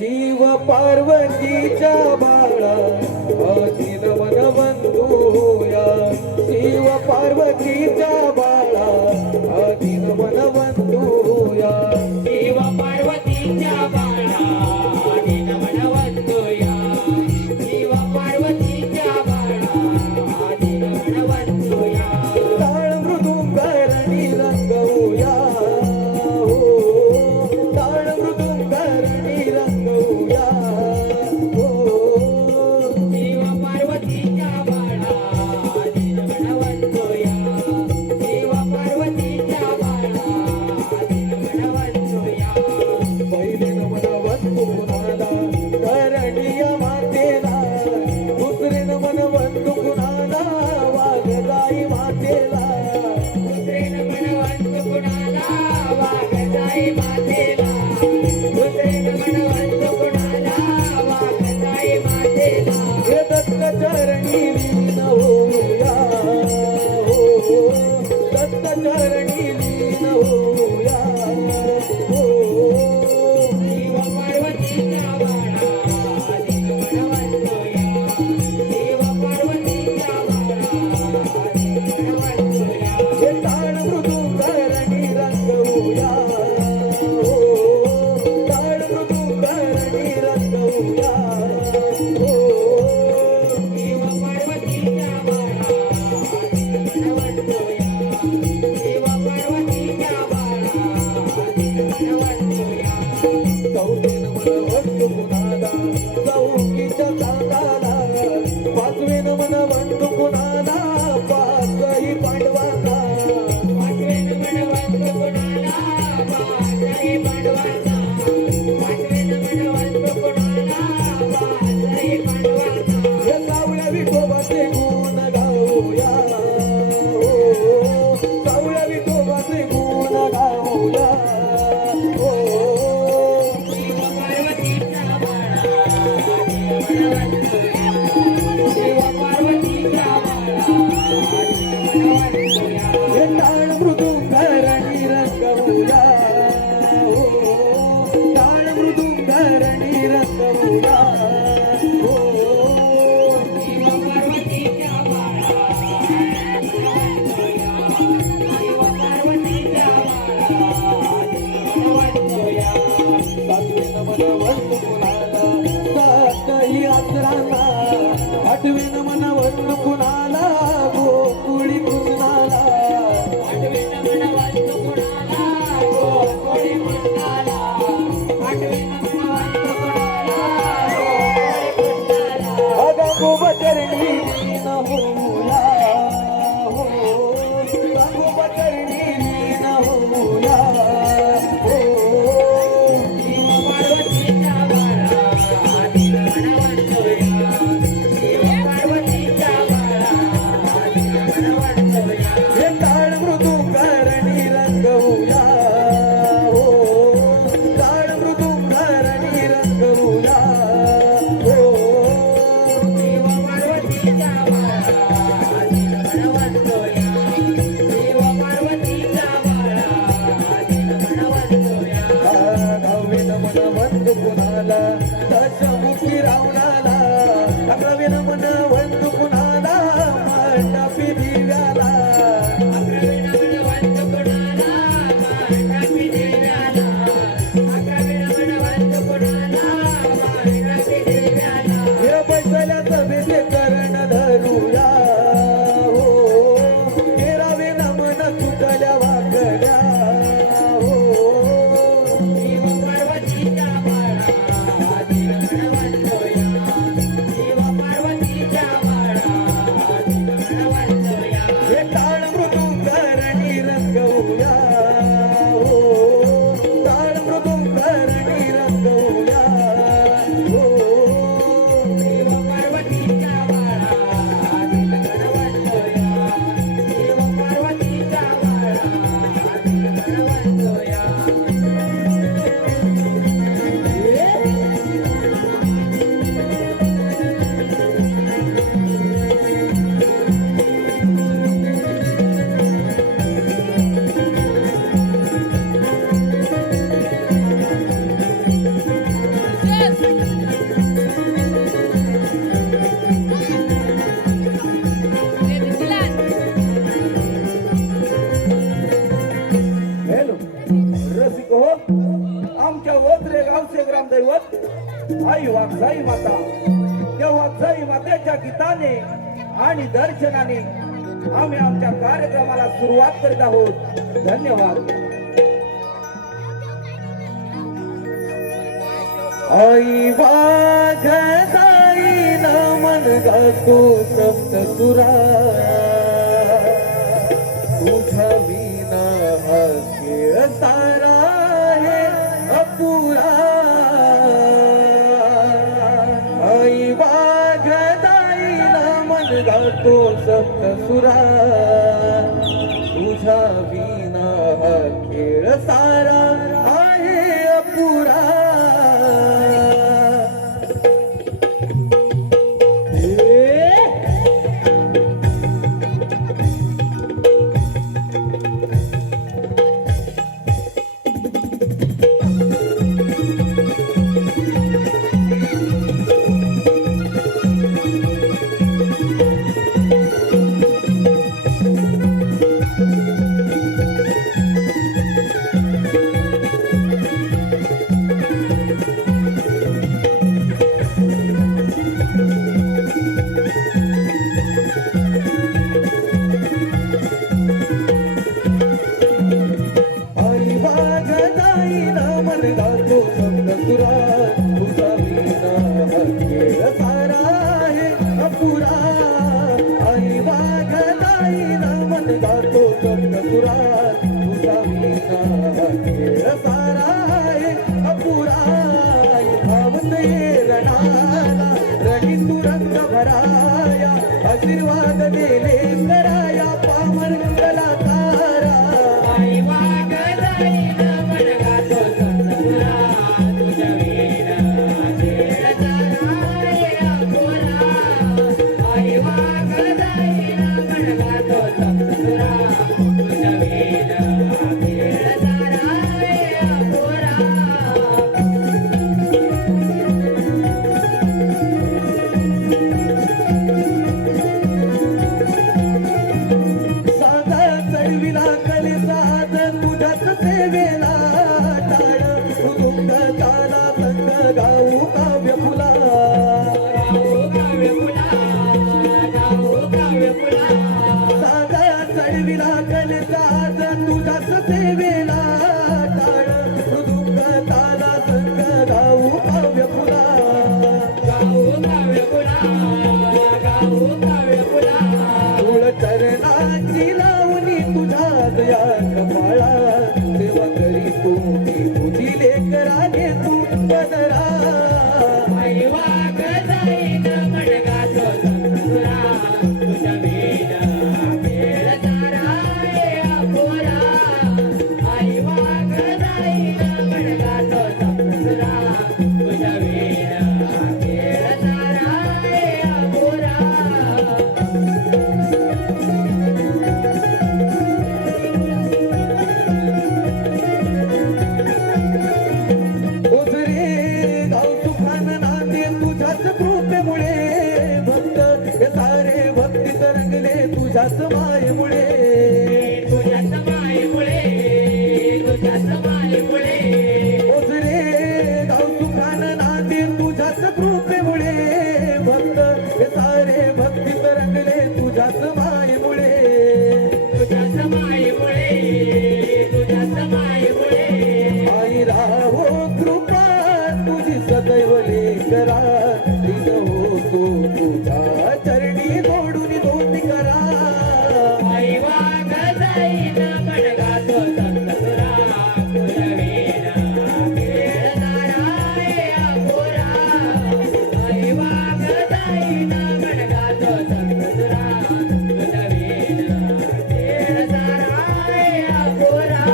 शिव पार्वतीच्या बाळा अखिल मन बंधूया शिव पार्वतीच्या बाळा अखिल मन बंधूया शिव पार्वतीच्या बाळा अखिल मन बंधूया शिव पार्वतीच्या बाळा अखिल मन बंधूया ताळ मृदुंगारणी रंगवूया हो ताळ मृदुंगारणी रंगवूया हो शिव पार्वतीच्या बाळा अखिल मन बंधूया शिव पार्वतीच्या बाळा अखिल मन बंधूया पहिले नमन वंदू कुणाला करणीय मातेला दुसरे नमन वंदू कुणाला वाघजाई मातेला दुसरे नमन वंदू कुणाला वाघजाई मातेला दुसरे नमन वंदू कुणाला वाघजाई मातेला हे दत्त चरणी लीन होऊया हो दत्त चरणी लीन होऊया हो शिव पार्वतीच्या बाळा अखिल मन बंधूया शिव पार्वतीच्या बाळा अखिल मन बंधूया हे ताळ मृदुंगारणी रंगवूया हो ताळ मृदुंगारणी रंगवूया हो शिव पार्वतीच्या बाळा अखिल मन बंधूया शिव पार्वतीच्या बाळा अखिल मन बंधूया चौथे नमन वंदू कुणाला चौकीच्या चांदाला पाचवे नमन वंदू कुणाला पाचही पांडवांना पाचवे नमन वंदू कुणाला पाचही पांडवांना पाचवे नमन वंदू कुणाला पाचही पांडवांना या कावळ्या विठोबाचे गुण गाऊया हो कावळ्या विठोबाचे गुण गाऊया हो शिव पार्वतीच्या बाळा अखिल मन बंधूया शिव पार्वतीच्या बाळा अखिल मन बंधूया हे ताळ मृदुंगारणी रंगवूया हो ताळ मृदुंगारणी रंगवूया हो शिव पार्वतीच्या बाळा शिव पार्वतीच्या बाळा वंदूया सातवे नमन वंदू कुणाला सातही आसरांना आठवे नमन वंदू कुणाला गोकुळी कृष्णाला आठवे नमन वंदू कुणाला गोकुळी कृष्णाला आठवे नमन वंदू कुणाला गोकुळी कृष्णाला गंगोबचरणी लीन होऊया हो गंगोबचरणी लीन होऊया हो शिव पार्वतीच्या बाळा अखिल मन बंधूया शिव पार्वतीच्या बाळा अखिल मन बंधूया हे ताळ मृदुंगारणी रंगवूया हो ताळ मृदुंगारणी आई वाघजाई माता, त्या वाघजाई मातेच्या गीताने आणि दर्शनाने आम्ही आमच्या कार्यक्रमाला सुरुवात करीत आहोत. धन्यवाद. आई वाघजाई नमन गातो सप्तसुरा, तुझा विना हा खेळ सारा आहे अपुरा. आई वाघजाई नमन गातो सप्तसुरा, तुझा विना हा खेळ सारा आहे अपुरा. आशीर्वाद दिले कराया पामर कलाकारा. आई वाघजाई नमन गातो सप्तसुरा, तुझा विना खेळ सारा आहे अपुरा. आई वाघजाई नमन गातो सप्तसुरा, तुझा विना खेळ सारा आहे अपुरा. साधा चढविला कलिसाद तुझ्याच सेवेला टाळ. तुंग काला संग गाऊ काव्य फुला. गाऊ काव्य फुला, गाऊ काव्य फुला. साधा चढविला कलिसाद तुझ्याच सेवेला टाळ. तुंग काला संग गाऊ काव्य फुला. गाऊ काव्य फुला, गाऊ काव्य फुला. तुळ चरणाची लावणी तुझ्या दया कपाळा. सेवा करी तू तुझी लेकरा घे तू पदरा. आई वाघजाई नमन गातो सप्तसुरा, तुझा विना खेळ सारा आहे अपुरा. आई वाघजाई नमन गातो सप्तसुरा, तुझा विना खेळ सारा आहे अपुरा. ओझरे गाव सुखान नांदे तुझ्याच कृपेमुळे. भक्त हे सारे भक्ती तरंगले तुझ्याच मायेमुळे. तुझ्याच मायेमुळे, तुझ्याच मायेमुळे. ओझरे गाव सुखान नांदे तुझ्याच कृपेमुळे. भक्त हे सारे भक्ती तरंगले तुझ्याच मायेमुळे. तुझ्याच मायेमुळे, तुझ्याच मायेमुळे. आई राहो कृपा तुझी सदैव लेकरा. दिन होतो तुझ्या चरणी जोडून दोन्ही करा. आई वाघजाई नमन गातो सप्तसुरा, तुझा विना खेळ सारा आहे अपुरा. आई वाघजाई नमन गातो सप्तसुरा, तुझा विना खेळ सारा आहे अपुरा.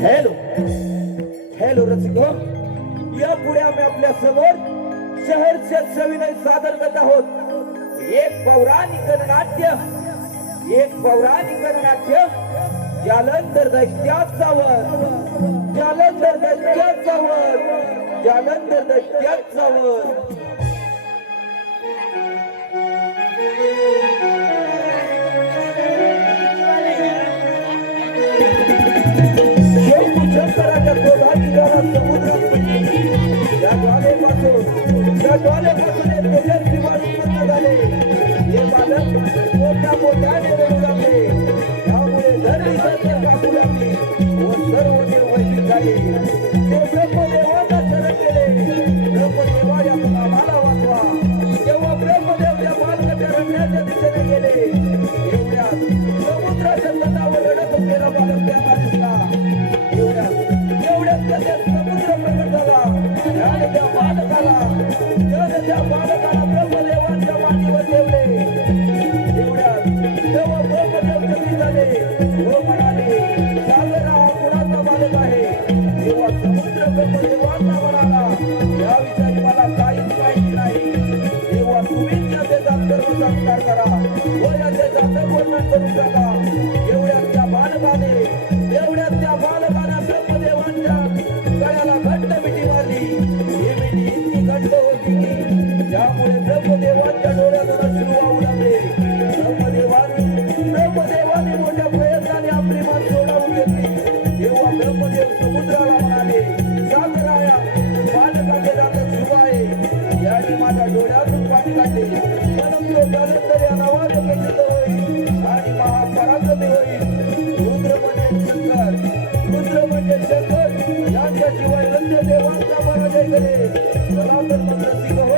हॅलो हॅलो रसिको, या पुढे आम्ही आपल्या समोर शहरच्या सविनय सादर करत आहोत. एक पौराणिक नाट्य जालंधर दैत्याचा वर जालंधर दैत्याचा वर जालंधर दैत्याचा वर शंकराच्या क्रोधाची ज्वाला समुद्रात पेटली. या ज्वालेपासून एक तेजस्वी बालक उत्पन्न झाले. हे बालक मोठ्या मोठ्याने रडू लागले. त्यामुळे धरणी सत्य कापू लागली व सर्व देव भयभीत झाले. ते ब्रह्मदेवाला शरण गेले. ब्रह्मदेवा या आम्हाला वाचवा. तेव्हा ब्रह्मदेव त्या बालकाच्या रडण्याच्या दिशेने गेले. एवढ्यात समुद्राच्या तटावर रडत असलेला बालक त्यांना दिसला. एवढ्यात त्याचे समुद्र प्रकट झाला आणि त्या बालकाला ब्रह्मदेवांच्या मांडीवर ठेवले. एवढ्यात तेव्हा ब्रह्मदेव कमी झाले व म्हणाले, सागर हा कुणाचा बालक आहे? तेव्हा समुद्र ब्रह्मदेवांना म्हणाला, याविषयी मला काहीच माहिती नाही. तेव्हा तुम्हीच याचा सर्व संस्कार करा व याचे जातक वर्णन करू शकता. एवढ्यात त्या बालकाने गळ्याला घट्ट मिठी मारली. ही मिठी इतकी घट्ट होती की त्यामुळे ब्रह्मदेवांच्या डोळ्यातून अश्रू वाहू लागले. ब्रह्मदेवाने मोठ्या प्रयत्नाने आपली मान सोडवून घेतली. तेव्हा ब्रह्मदेव समुद्राला म्हणाले, सागराया बालकाचे जातक शुभ आहे. याने माझ्या डोळ्यातून पाणी काढले. परंतु जालंधर या नावाने प्रसिद्ध होईल आणि महापराक्रमी होईल. रुद्र म्हणजे शंकर यांच्याशिवाय अन्य देवांचा पराजय करेल. चला तर मग रसिक हो,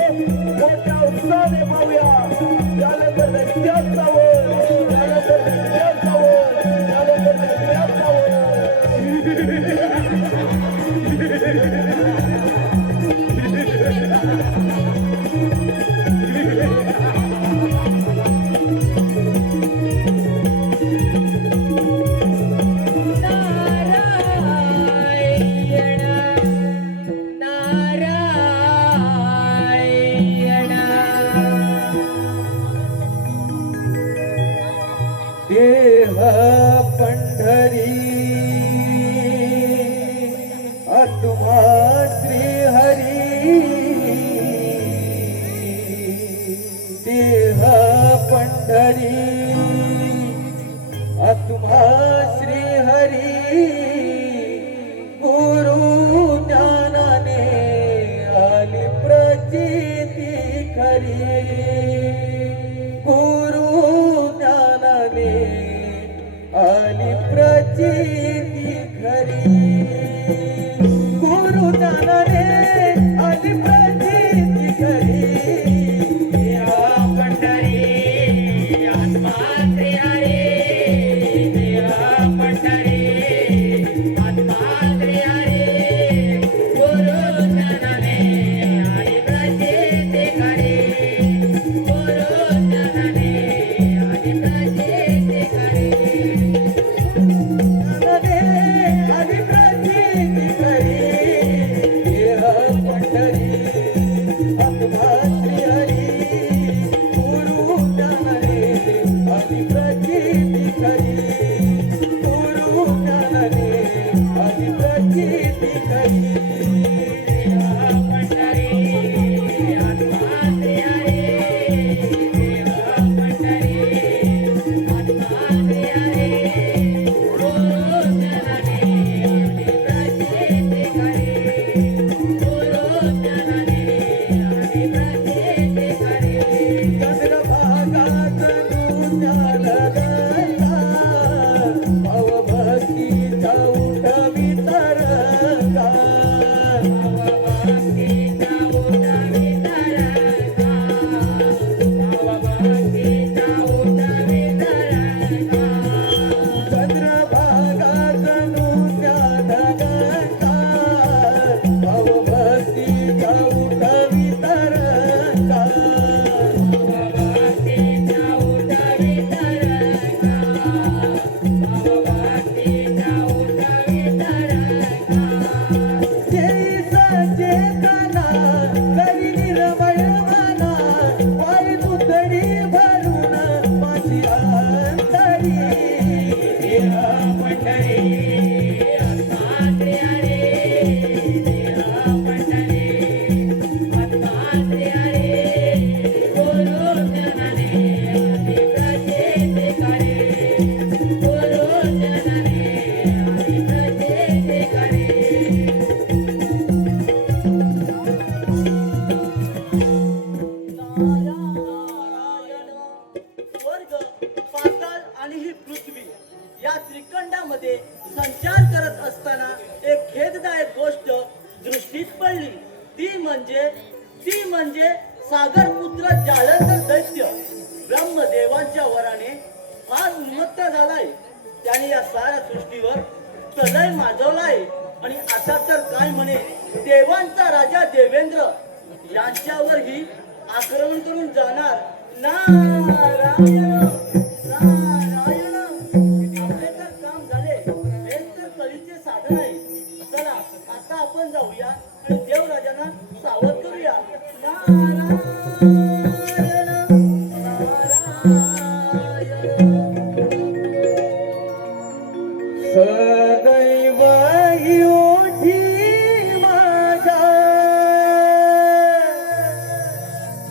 मोठ्या उत्साहाने पाहूया जालंधर दैत्याचा वर जालंधर दैत्याचा वर जालंधर दैत्याचा वर. देह पंढरी आत्मा श्री हरी. देह पंढरी आत्मा श्री हरी. गुरु ज्ञानाने आली प्रचिती खरी. आली प्रचिती खरी. गुरु ज्ञानाने आली प्रचिती खरी. देहा पंढरी आत्मा श्री हरी. देहा पंढरी आत्मा श्री हरी. गुरु ज्ञानाने आली प्रचिती खरी. जंगलामध्ये संचार करत असताना एक खेददायक गोष्ट दृष्टीस पडली. ती म्हणजे सागरपुत्र जालंधर दैत्य ब्रह्मदेवांच्या वराने फार उन्मत्त झालाय. त्याने या साऱ्या सृष्टीवर प्रलय माजवलाय आणि आता तर काय म्हणे देवांचा राजा देवेंद्र यांच्यावरही आक्रमण करून जाणार. नारायण नारायण. आपले तर काम झाले. हेच तर कलीचे साधन आहे. चला आता आपण जाऊया आणि देवराजांना सावध करूया. नारायण सदैव ओठी माझा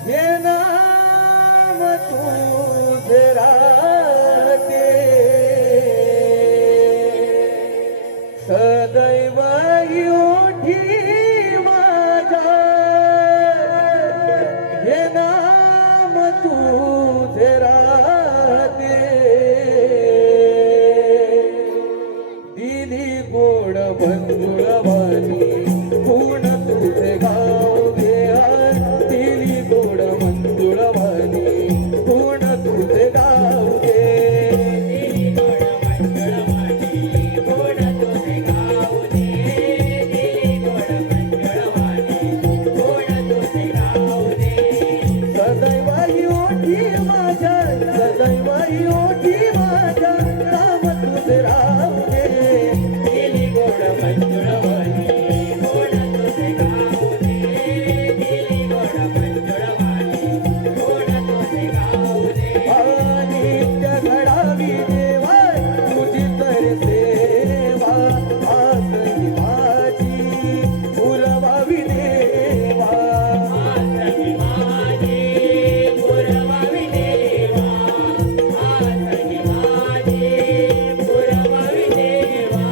हे नाम तुझे राहते. सदैव ओठी माझा हे नाम तुझे राहते. दिली गोड मंजुळवाणी पूर्ण तुझे गाव घे. दिली गोड मंजुळवाणी पूर्ण तुझे गाव घे. दिली गोड मंजुळवाणी पूर्ण तुझे गाव दे. दिली गोड मंजुळवाणी पूर्ण तुझे गाव दे. सदैव ओठी माझ्या सदैव ओठी माझ्या नाम तुझे राहू दे. दिली गोड मंजुळवाणी पूर्ण तुझे गाव दे. दिली गोड मंजुळवाणी पूर्ण तुझे गाव दे. नित्य घडावी देवा तुझी तर सेवा. आसही माझी पुरवावी देवा. आसही माझी पुरवावी देवा. आसही माझी पुरवावी देवा.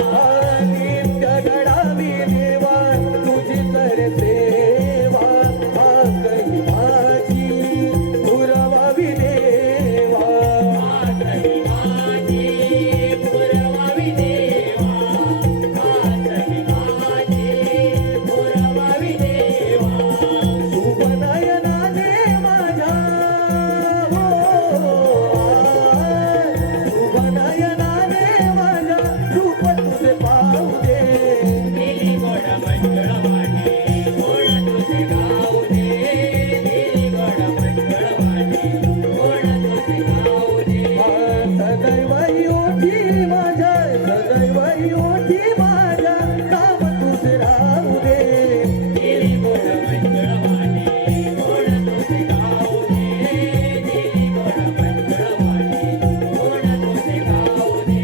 नित्य घडावी देवा तुझी तर सेवा. आसही माझी पुरवावी देवा. आसही माझी पुरवावी देवा. आसही माझी पुरवावी देवा. शुभनयनाने माझ्या शुभनयनाने माझ्या रूप तुझे पाहू दे. दिली गोड मंजुळवाणी पूर्ण तुझे गाव दे. दिली गोड मंजुळवाणी पूर्ण तुझे गाव दे. सदैव ओठी माझ्या सदैव ओठी माझ्या नाम तुझे राहू दे. दिली गोड मंजुळवाणी पूर्ण तुझे गाव दे. दिली गोड मंजुळवाणी पूर्ण तुझे गाव दे.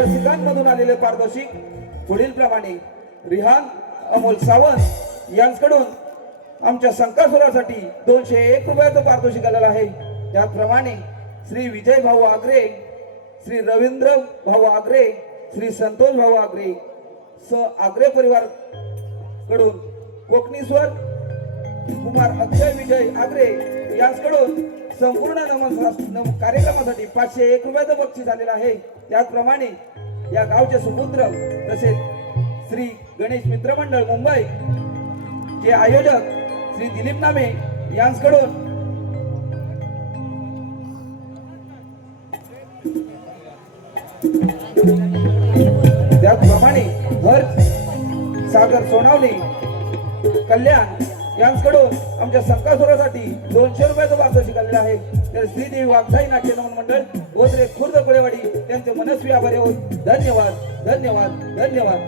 रसिकांमधून आलेले पारितोषिक पुढील प्रमाणे रिहान अमोल सावंत यांच्याकडून आमच्या संकासुरासाठी 201 रुपयाचं पारितोषिक आलेलं आहे. त्याचप्रमाणे श्री विजय भाऊ आगरे, श्री रवींद्र भाऊ आगरे, श्री संतोष भाऊ आगरे स आगरे परिवार कडून कोकणीश्वर कुमार अक्षय विजय आगरे यांच्याकडून संपूर्ण कार्यक्रमासाठी 501 रुपयाचं बक्षीस आलेलं आहे. त्याचप्रमाणे या गावचे सुपुत्र तसेच श्री गणेश मित्र मंडळ मुंबई चे आयोजक श्री दिलीप नामे यांच्याकडून त्याचप्रमाणे हर्ष सागर सोनावणे कल्याण यांच्याकडून आमच्या संकासुरासाठी 200 रुपयाचं पारितोषिक आलेलं आहे. तर श्रीदेवी वागसाई नाट्य नमन मंडळ गोत्रे खुर्द कोळेवाडी त्यांचे मनस्वी आभारी आहोत. धन्यवाद धन्यवाद धन्यवाद.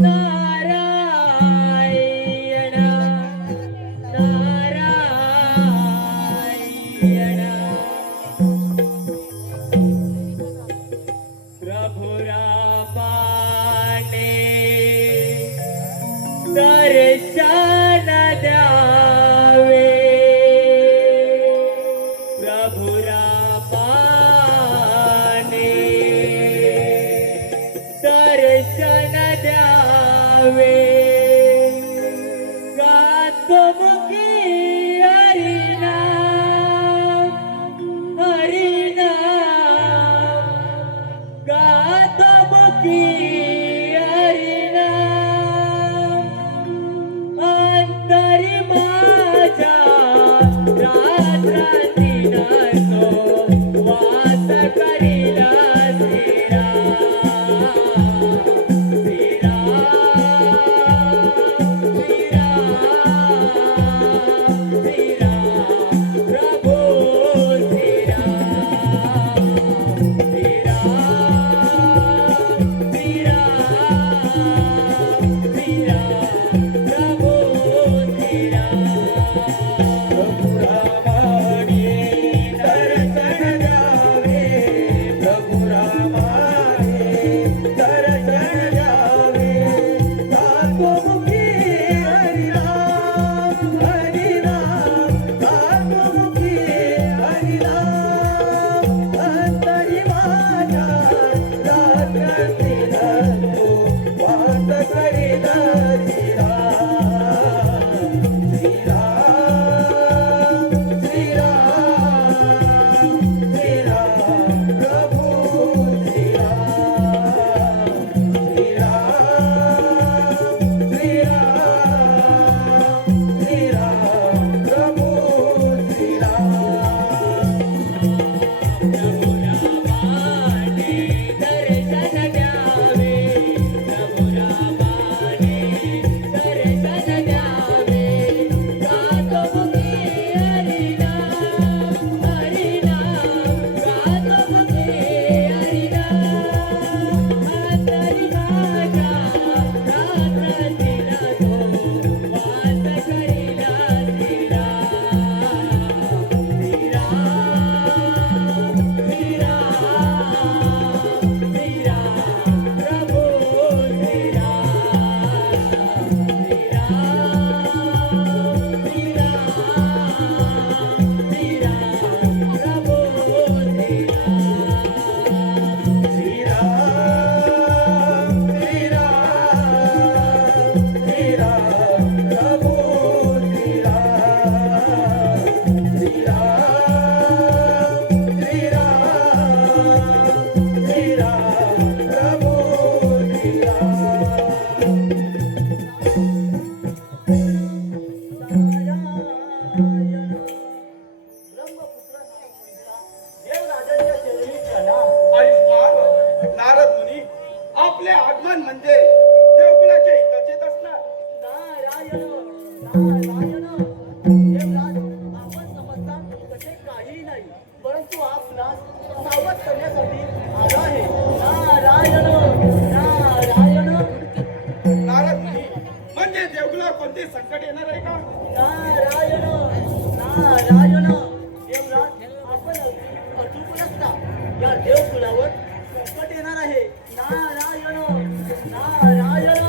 नारायण नारायण मुखी हरिनाम हरिनाम गातो मुखी हरिनाम अंतरी माझ्या रात्री नाचो वास करीला परंतु आपणास सावध करण्यासाठी आलो आहे. नारायण नारायण. नारद मुनी, म्हणजे देवगुलावर कोणते संकट येणार आहे का? नारायण नारायण. देवराज आपण अचूक नसता या देवकुलावर संकट येणार आहे. नारायण नारायण.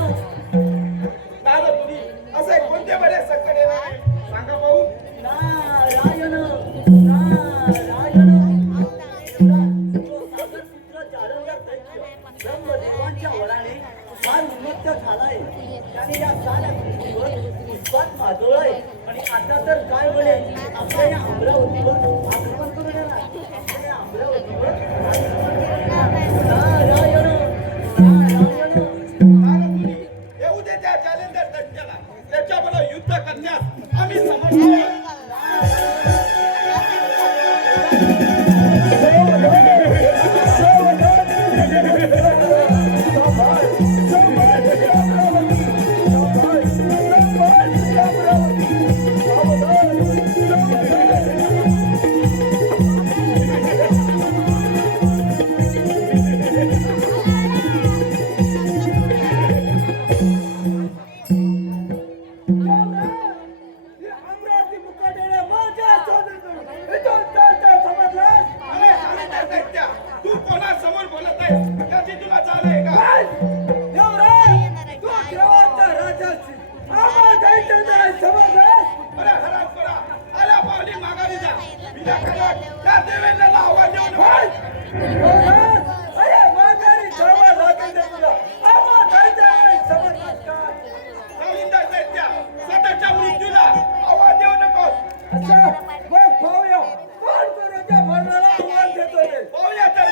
नारद मुनी, असे कोणते बरे संकट येणार आहे सांगा पाहू. नारायण नारायण. सागर पुत्र जालंधर दैत्य ब्रह्मदेवांच्या वराने फार उन्मत्त झालाय. त्याने या साऱ्या पृथ्वीवर पुष्पात माजवलंय आणि आता तर काय बोलेल आपल्या या अमरावतीवर आक्रमण करून येणार. आपल्या या अमरावतीवर आक्रमण करून येणार. नारायण नारायण. नारद मुनी, येऊ दे त्या जालेंदर दैत्याला. त्याच्याबरोबर युद्ध करण्यास आम्ही समर्थ आहोत. अमरावती अच्छा मग पाहूया कोण कोणाच्या मरणाला आव्हान देतोय ते. पाहूया तर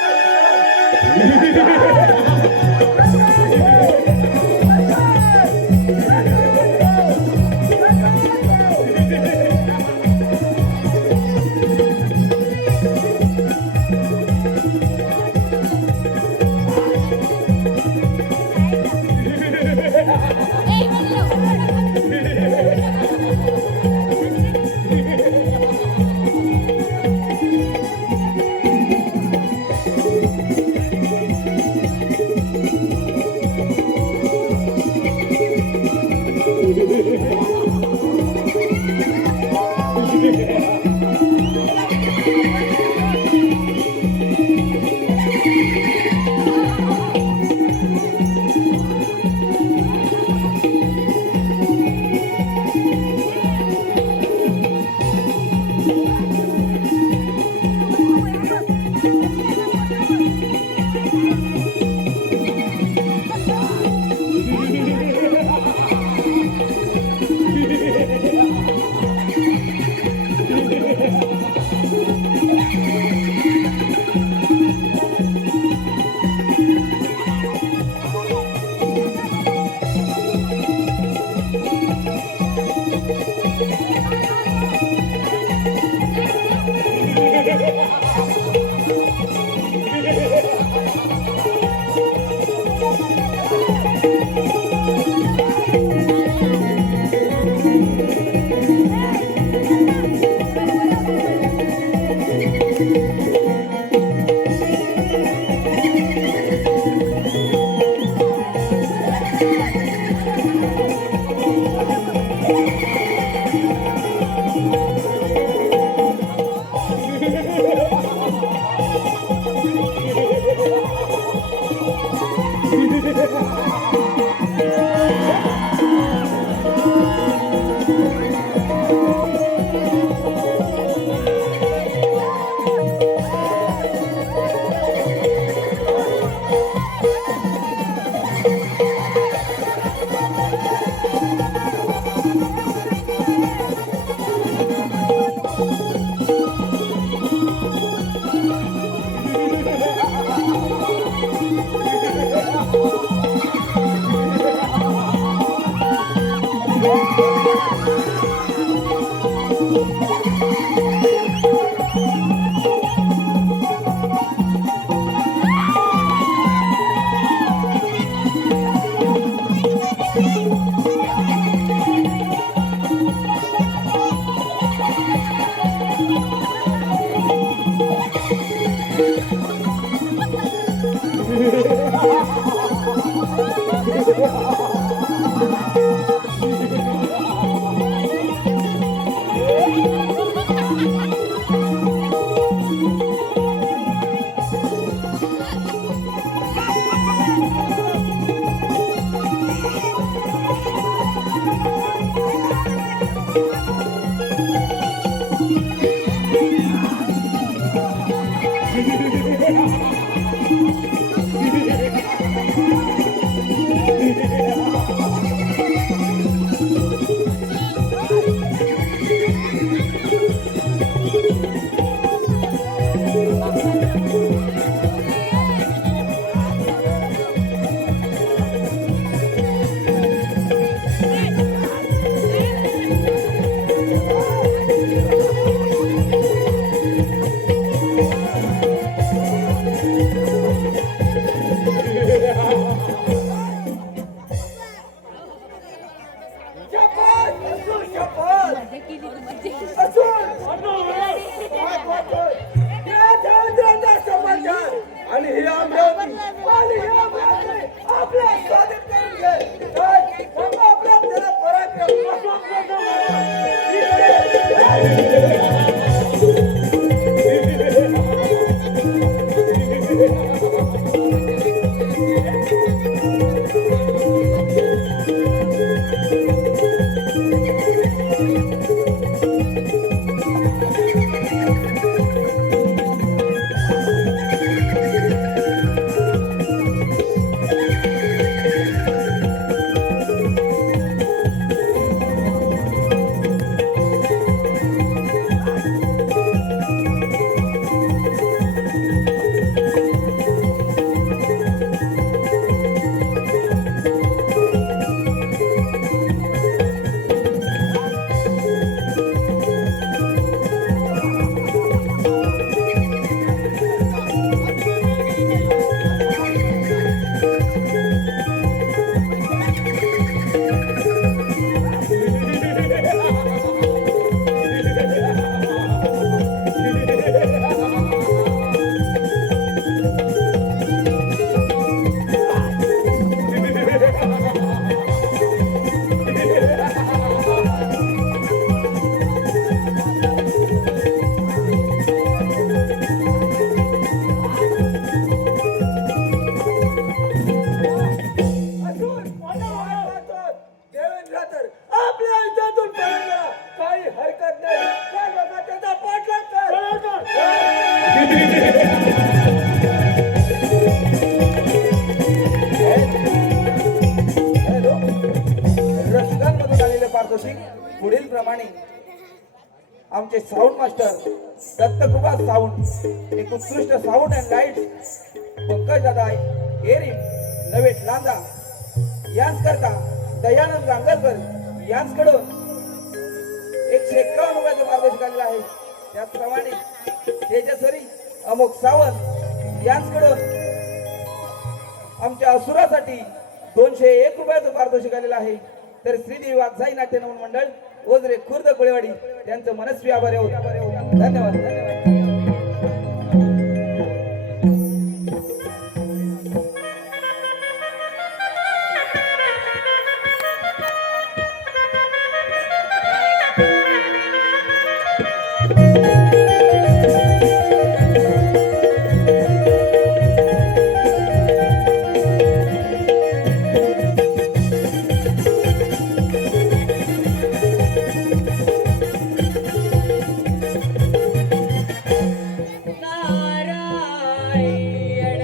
आमचे साऊंड मास्टर दत्तकुमार साऊंड, एक उत्कृष्ट साऊंड अँड लाईट पंकज दादा एरी नवे लांदा यांच करता दयानंद गांगरकर यांचकडून 151 रुपयाचं मार्गदर्शन केलेलं आहे. त्याचप्रमाणे तेजस्वरी अमोक सावंत यांचकडून आमच्या असुरासाठी 201 रुपयाचं पारितोषिक आलेलं आहे. तर श्रीदेवी वाघजाई नाट्य नमन मंडळ ओझरे खुर्द कोळेवाडी यांचं मनस्वी आभार आहोत. धन्यवाद धन्यवाद. नारायण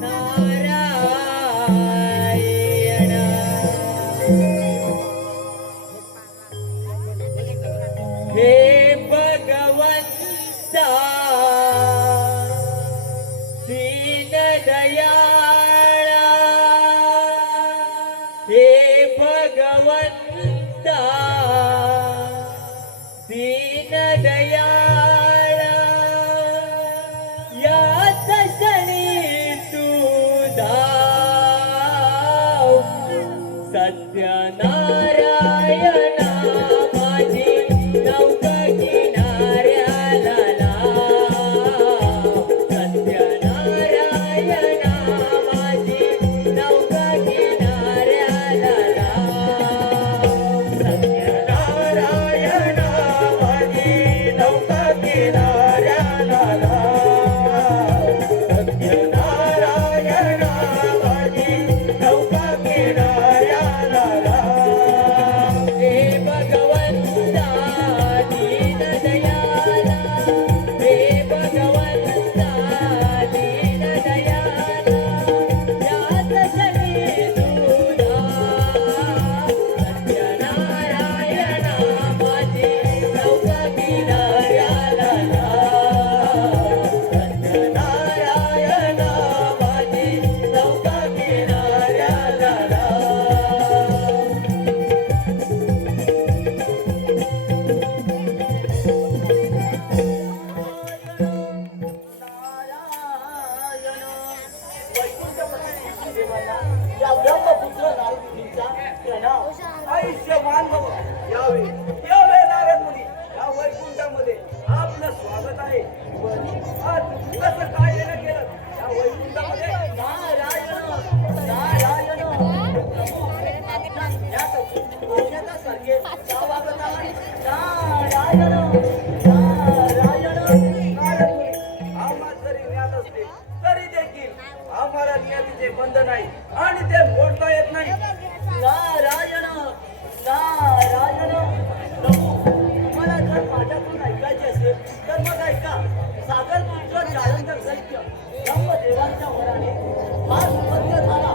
नारायण हे भगवंता दीनदयाळा हे भगवंता दीनदयाळा याच क्षणी तू धाव सत्यनारायणा माझी नौका किनाऱ्याला लाव सत्यनारायणा माझी नौका किनाऱ्याला लाव सत्यनारायणा माझी नौका किनाऱ्याला लाव सत्यनारायणा माझी नौका किनाऱ्याला लाव हे भगवंता दीनदयाला हे भगवंता दीनदयाला याच क्षणी तू धाव सत्यनारायणा माझी नौका किनाऱ्याला लाव सत्यनारायणा माझी नौका किनाऱ्याला लाव या ब्रह्मपुत्र नारदमुनीचा प्रणाम. आयुष्यमान भव. यावे यावे नारद मुनी, या वैकुंठामध्ये आपलं स्वागत आहे. पण आज कसं काय येणं केलं या वैकुंठामध्ये? नारायण नारायण प्रभू यात औषधासारखे स्वागत आहे. नारायण नारायण नारद मुनी, आम्हाला जरी ज्ञात असले तरी देखील आम्हाला नियतीचे बंधन आहे आणि ते मोडता येत नाही. नारायण नारायण प्रभू मला जर माझ्याकडून ऐकायचे असेल तर मग ऐका. सागरपुत्र जालंधर दैत्य ब्रह्मदेवांच्या वराने हा सुपत्र झाला.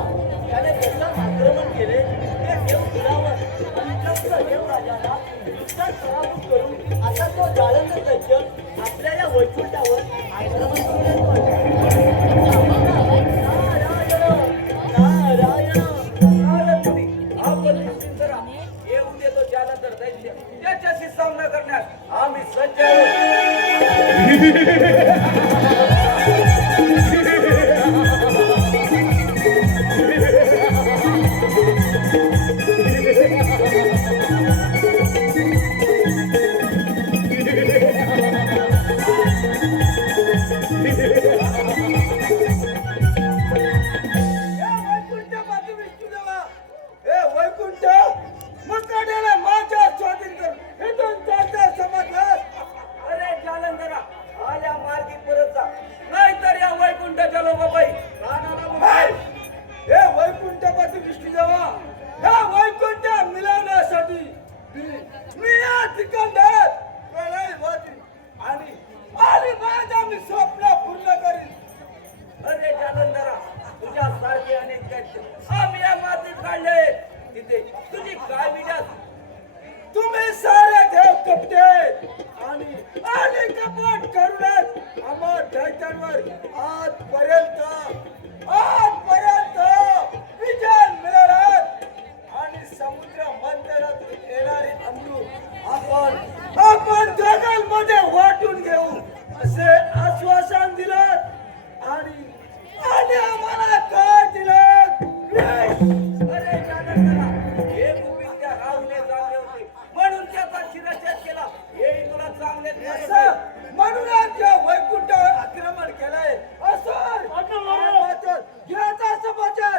त्याने कसं आक्रमण केले ते देवपुरावर आणि चक्र देवराजाला युद्धात पराभूत करून आता तो जालंधर दैत्य आपल्या या वैकुंठावर आक्रमण करून येतोय. नारायण नारायण नारद मुनी, आपण निश्चिंत राहा. येऊ देतो जालंधर दैत्य, त्याच्याशी सामना करण्यास आम्ही सज्ज आहोत. हे वैकुंठ बाजू विष्णुदेवा, हे वैकुंठ मुकाट्याला माझ्या स्वाधीन कर. हे दोन चार समजलं. अरे जालंधरा, आल्या मार्गी कपटे आणि आणि कपट करूनच आम्हा दैत्यांवर आजपर्यंत विजय मिळवला आणि समुद्र मंथनातून येणारे अमृत आपण जगामध्ये वाटून घेऊ असे आश्वासन दिलं आणि आम्हाला काय दिलं अरे कानंदरा, हे भूमी त्या राहूने चालले होते म्हणून त्याचा शिरच्छेद केला हे तुला चांगले म्हणून त्या वैकुंठावर आक्रमण केलंय असं घ्यायचा समाचार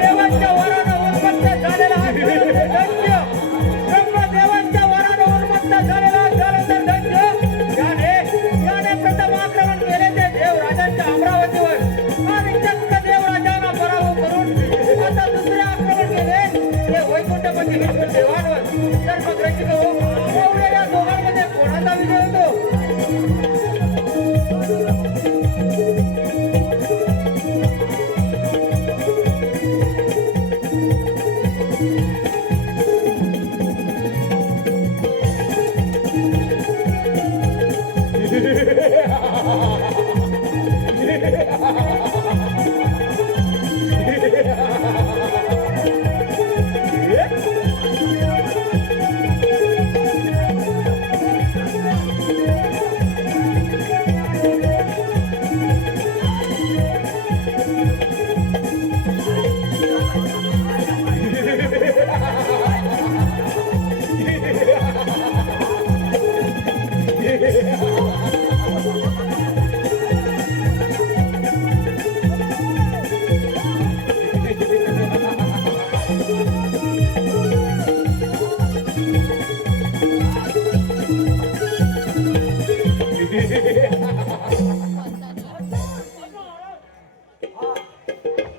देवांच्या वरानं उन्मत्त झालेला हा ज्वलंत दैत्य, ब्रह्मदेवांच्या वरानं उन्मत्त झालेला हा ज्वलंत दैत्य, याने प्रथम आक्रमण केले ते देवराजांच्या अमरावतीवर आणि चक्क देवराजांना पराभव करून आता दुसरे आक्रमण केले ते वैकुंठपती विष्णू देवांवर. तर मग रसिको, एवढ्या या दोघांमध्ये कोणाचा विजय होतो?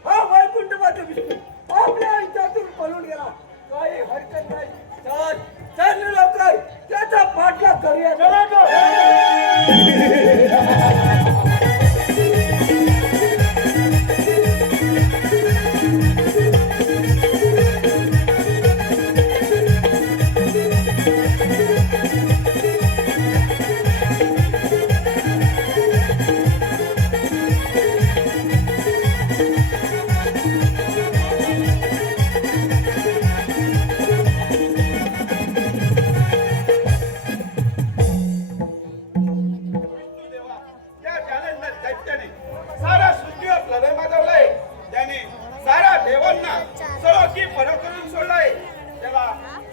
हा वैकुंठपती विष्णू आपल्या आयुष्यातून पळून गेला. काही हरकत नाही. चल लवकर त्याचा पाठलाग करूया. त्या जालंधर दैत्याने सारा सृष्टीवर प्रलय माजवलाय. त्याने सारा देवांना सळोखी परव करून सोडलाय. त्याला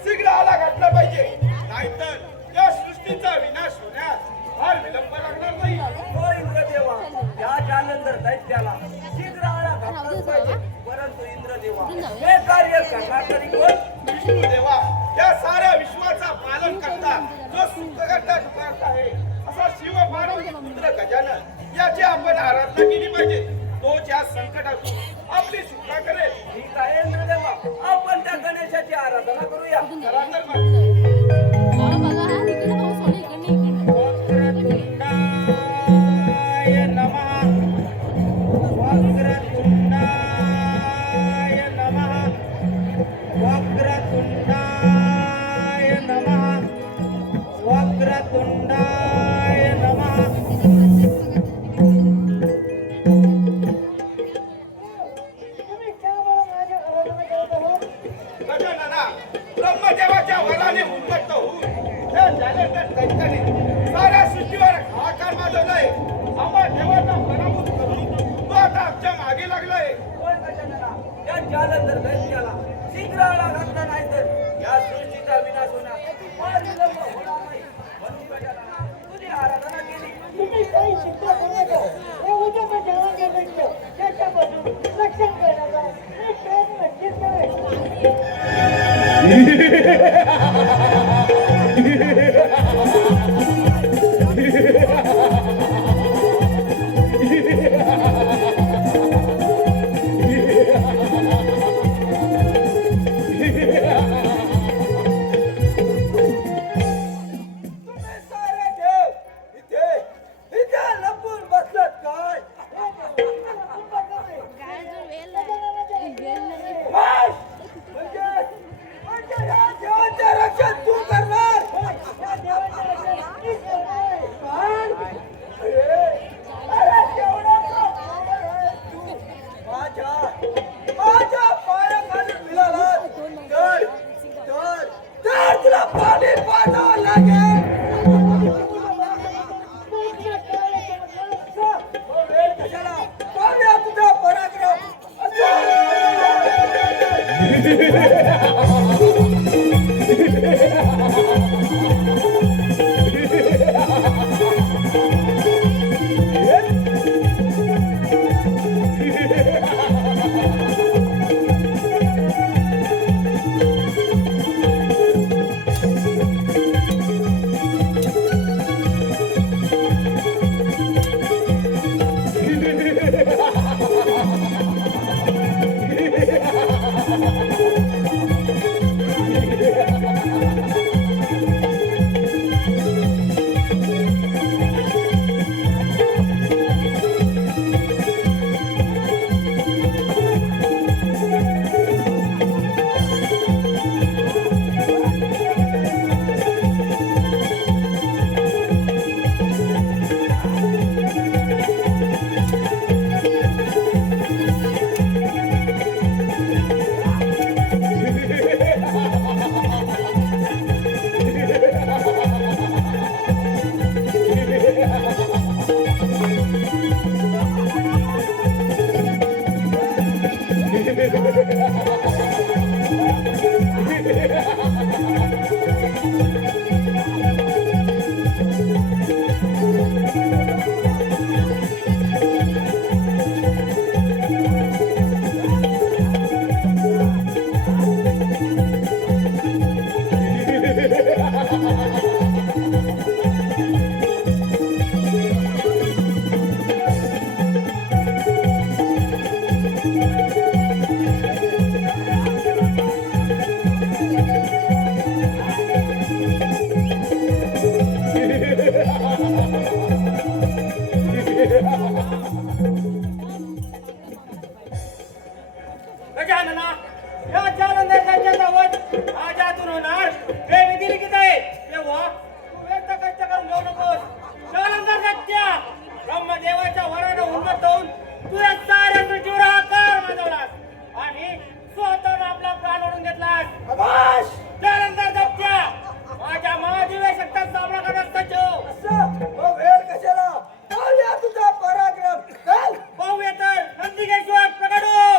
शीघ्र आला घातला पाहिजे, नाहीतर या सृष्टीचा विनाश होण्यास फार विलंब लागणार नाही. हो इंद्रदेवा, या जालंधर दैत्याला शीघ्र आळा घातलाच पाहिजे. परंतु इंद्रदेवा, हे कार्य करणार तरी कोण? विष्णू देवा, या साऱ्या विश्वाचा पालन करता जो सुखकर्ता दुखार्ता आहे असा शिव मानव पुत्र गजानन याची आपण आराधना केली पाहिजे. तो ज्या संकटातून आपली सुटका करेल. ठीक आहे इंद्रदेवा, आपण त्या गणेशाची आराधना करूया. चला तर मग. वक्रतुंडाय नमः, वक्रतुंडाय नमः, वक्रतुंडाय नमः, वक्रतुंडाय नमः. गजानना, ब्रह्मदेवाच्या वराने उन्मत्त होऊन त्या जालंधर दैत्याने साऱ्या सृष्टीवर हाहाकार माजवलाय. आम्हा देवाचा पराभूत करून तो आता आमच्या मागे लागलाय. होय गजानना, या जालंधर दैत्याला शीघ्र आळा घातला नाही तर या सृष्टीचा विनाश होणार फार विलंब होणार नाही. म्हणून गजानना, तुझी आराधना केली. तुम्ही काही चिंता करू नका. हे उद्या पण जेवण करायचं त्याच्यापासून रक्षण करण्याचा हे प्रयत्न नक्कीच करायचं. गजानना या जालंधरच्या गावात आज यातून होणार हे विधी लिखित आहे तेव्हा तू व्यक्त कष्ट करून घेऊ नकोस जालंधर सत्या ब्रह्मदेवाच्या वरानं उन्नत होऊन तू या साऱ्या सृष्टीवर आकार माजवलास आणि स्वतः आपला प्राण ओढून घेतलास आभास जालंधर सत्या माझ्या महादिव्य शक्तीचा सामना करत सज्जो असं मग वेळ कशाला चालया तुझा पराक्रम चल पाहूया तर नंदिकेश्वर प्रगट हो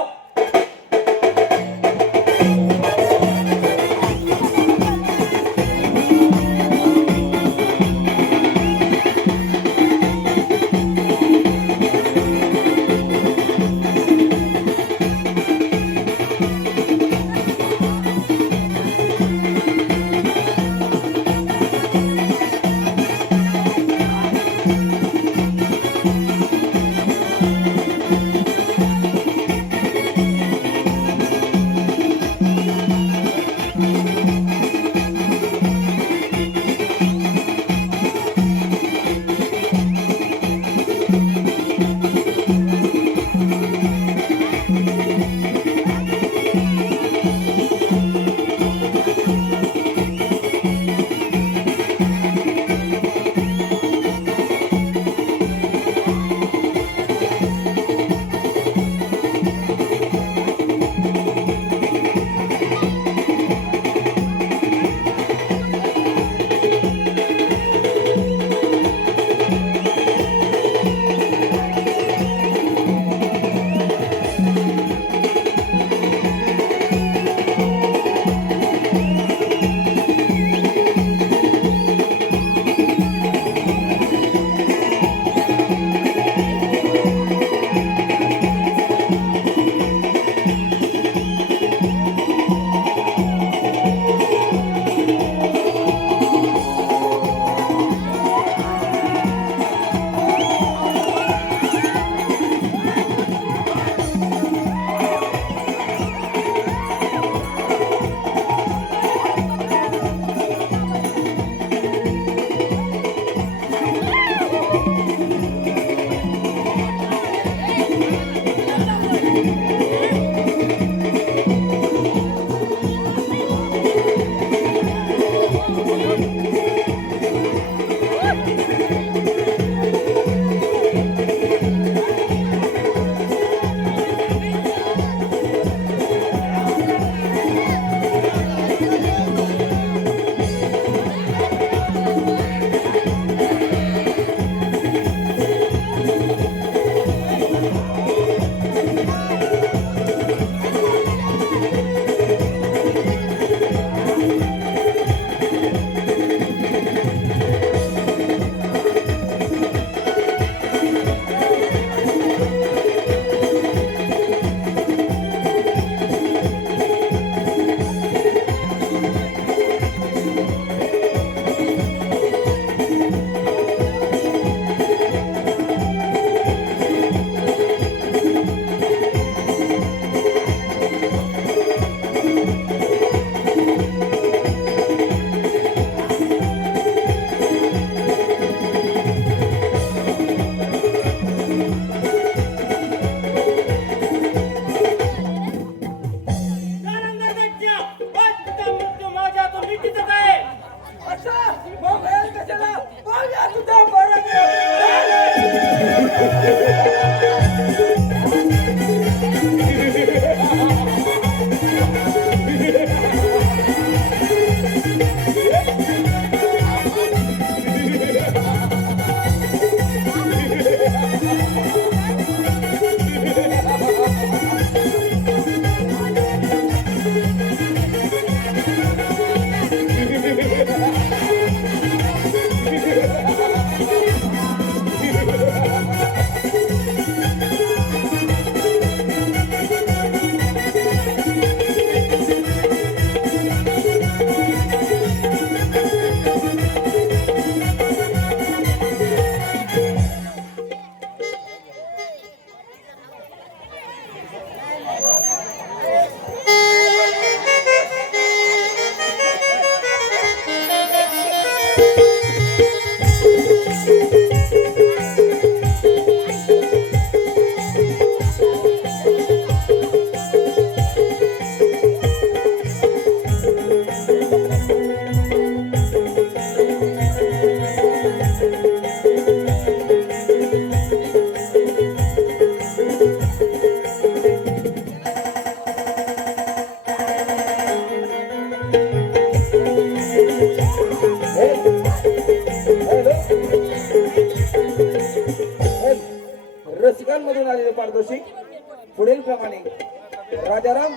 त्याचप्रमाणे राजाराम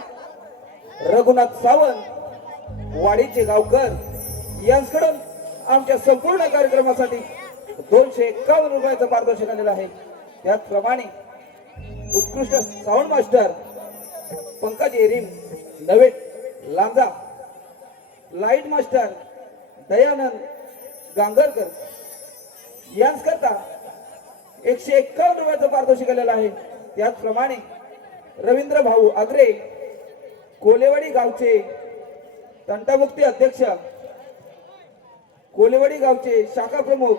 रघुनाथ सावंत वाडीचे गावकर यांच्याकडून आमच्या संपूर्ण कार्यक्रमासाठी 251 रुपयाचं पारितोषिक आलेलं आहे. त्याचप्रमाणे उत्कृष्ट साऊंड मास्टर पंकज एरिम नवे लांजा, लाईट मास्टर दयानंद गांगरकर यांकरता 151 रुपयाचं पारितोषिक आलेलं आहे. त्याचप्रमाणे रवींद्र भाऊ आगरे कोलेवाडी गावचे तंटामुक्ती अध्यक्ष, कोलेवाडी गावचे शाखा प्रमुख,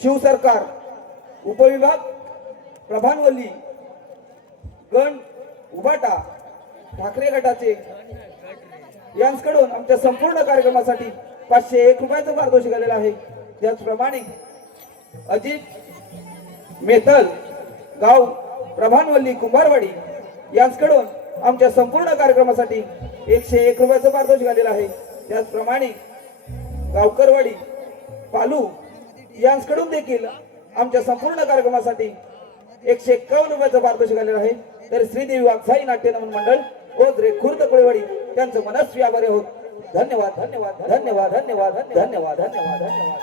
शिवसरकार उपविभाग प्रभानवल्ली गण उबाटा ठाकरे गटाचे यांच्याकडून आमच्या संपूर्ण कार्यक्रमासाठी 501 रुपयाचं पारितोषिक आलेलं आहे. त्याचप्रमाणे अजित मेथल गाव प्रभानवल्ली कुंभारवाडी यांच्याकडून आमच्या संपूर्ण कार्यक्रमासाठी 101 रुपयाचं पारितोषिक आलेलं आहे. त्याचप्रमाणे गावकरवाडी पालू यांच्याकडून देखील आमच्या संपूर्ण कार्यक्रमासाठी 151 रुपयाचं पारितोषिक आलेलं आहे. तर श्रीदेवी वाघसाई नाट्य नमन मंडळ ओझरे खुर्द कोळेवाडी त्यांचं मनस्वी आभारी आहोत. धन्यवाद धन्यवाद धन्यवाद धन्यवाद धन्यवाद धन्यवाद धन्यवाद.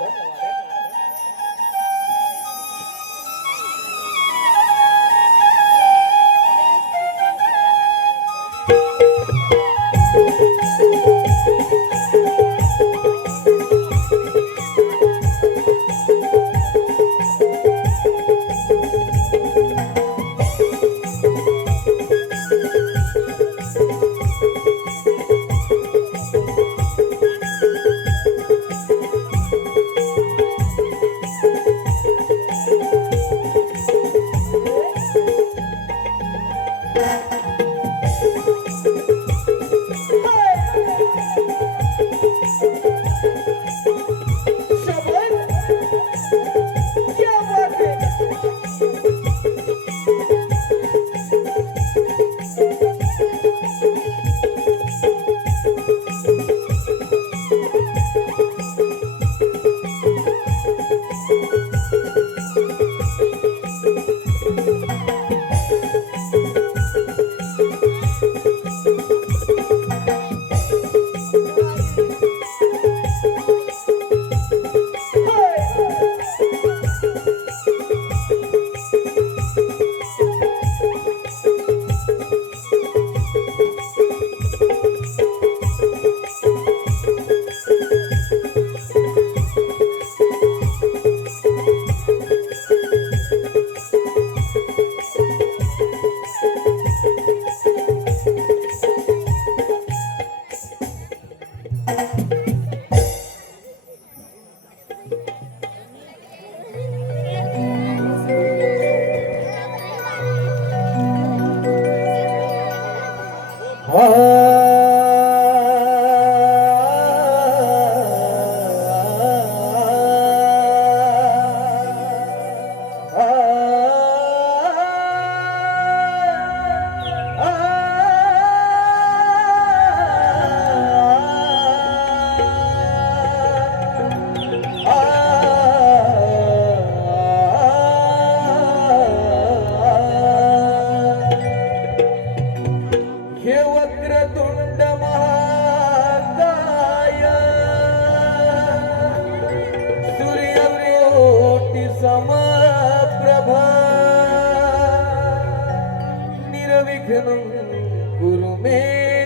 गुरु मे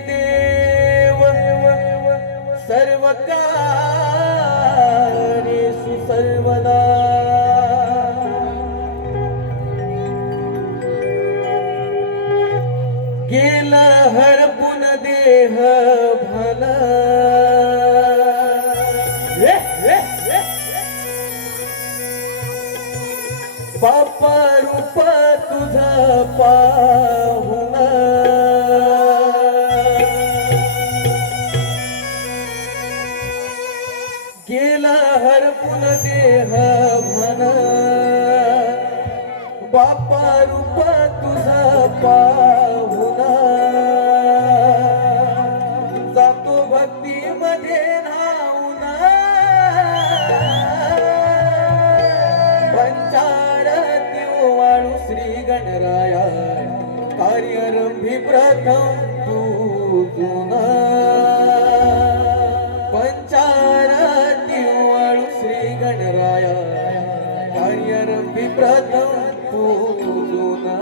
देव सर्व कार्येषु सर्वदा गेला हरपुन देह भल बापा रूप तुझ पाहुन गेला हरपुन देह भन बापा रूप तुझ पाहुन जातो भक्ती मध्ये नाऊन पंचारती वाळू श्री गणराया प्रथम पूजुना पंचारती वाळू श्री गणराया कार्यरंभी प्रथम पूजुना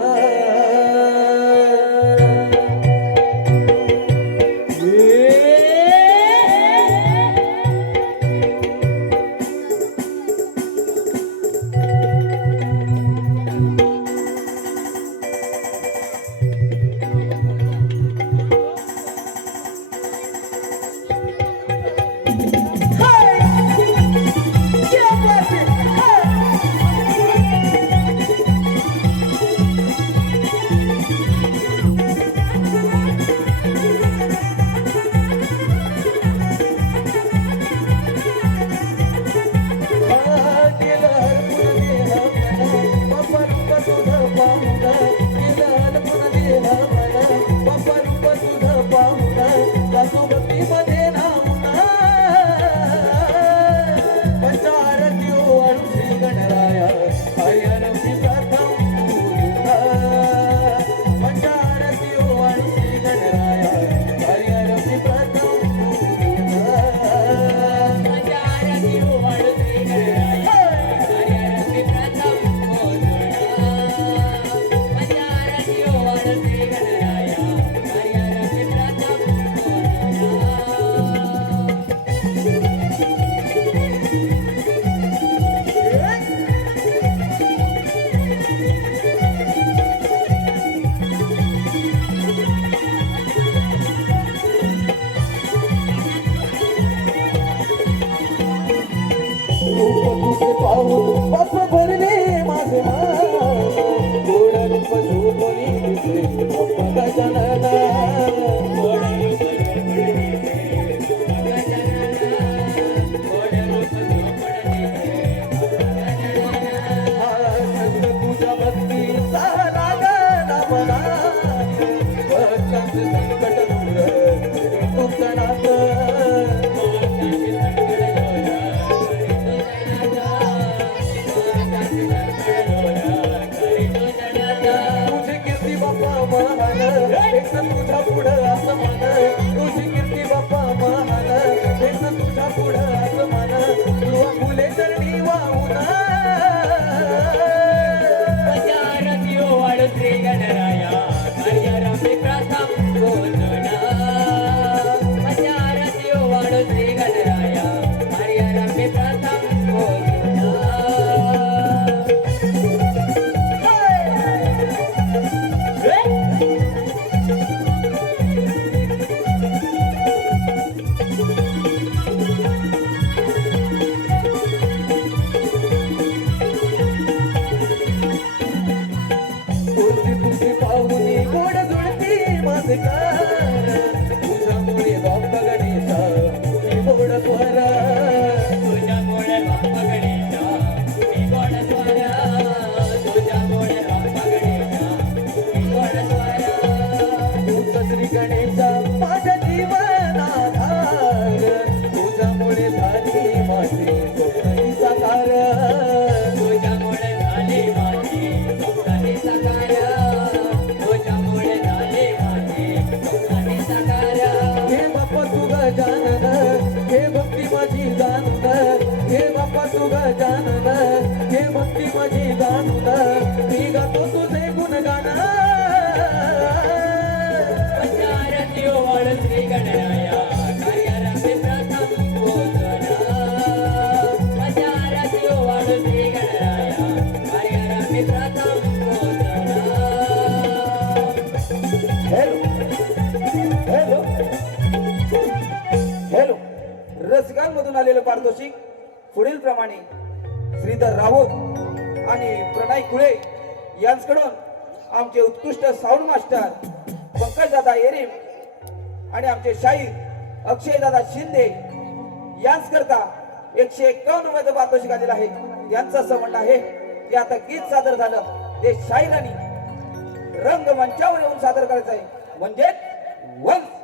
तुझ्या पुढं असं मान तुझी कीर्ती बाप्पा महान तुझ्या पुढं असं मान तुझा फुले चरणी वाहून वाढ श्री गणराया कार्यारंभी प्रथम पूजना वाढ श्री गणराया कार्यारंभी प्रथम पूजना तुझ्यामुळे बाप्पा गणेशा मी गोड स्वर तुझ्यामुळे बाप्पा गणेशा मी गोड स्वर तुझ्यामुळे बाप्पा गणेशा मी गोड स्वर तूच श्री गणेशा माझ्या जीवनाधार तुझ्यामुळे झाली माझी स्वप्नही साकार तुझ्यामुळे झाली माझी स्वप्ने साकार तुझ्यामुळे झाली माझी स्वप्ने साकार हे बाप्पा तू गजानन हे भक्ती माझी जाणून हे बाप्पा तू गजानन हे भक्ती माझी जाणून मी गातो तुझे गुणगान पंचारती वाढ श्री गणराया कार्यारंभी प्रथम पूजना पंचारती वाढ श्री गणराया कार्यारंभी प्रथम पूजना हॅलो हॅलो रसिकांमधून आलेलं पारितोषिक पुढील प्रमाणे श्रीधर राऊत आणि प्रणय कुळे यांच्याकडून आमचे उत्कृष्ट साऊंड मास्टर पंकजदादा येरीम आणि आमचे शाहीर अक्षयदादा शिंदे यांच्याकरता 151 मध्ये पारितोषिक आलेलं आहे. यांचं असं म्हणणं आहे की आता गीत सादर झालं ते शाहिरांनी रंगमंचावर येऊन सादर करायचं आहे म्हणजे वंस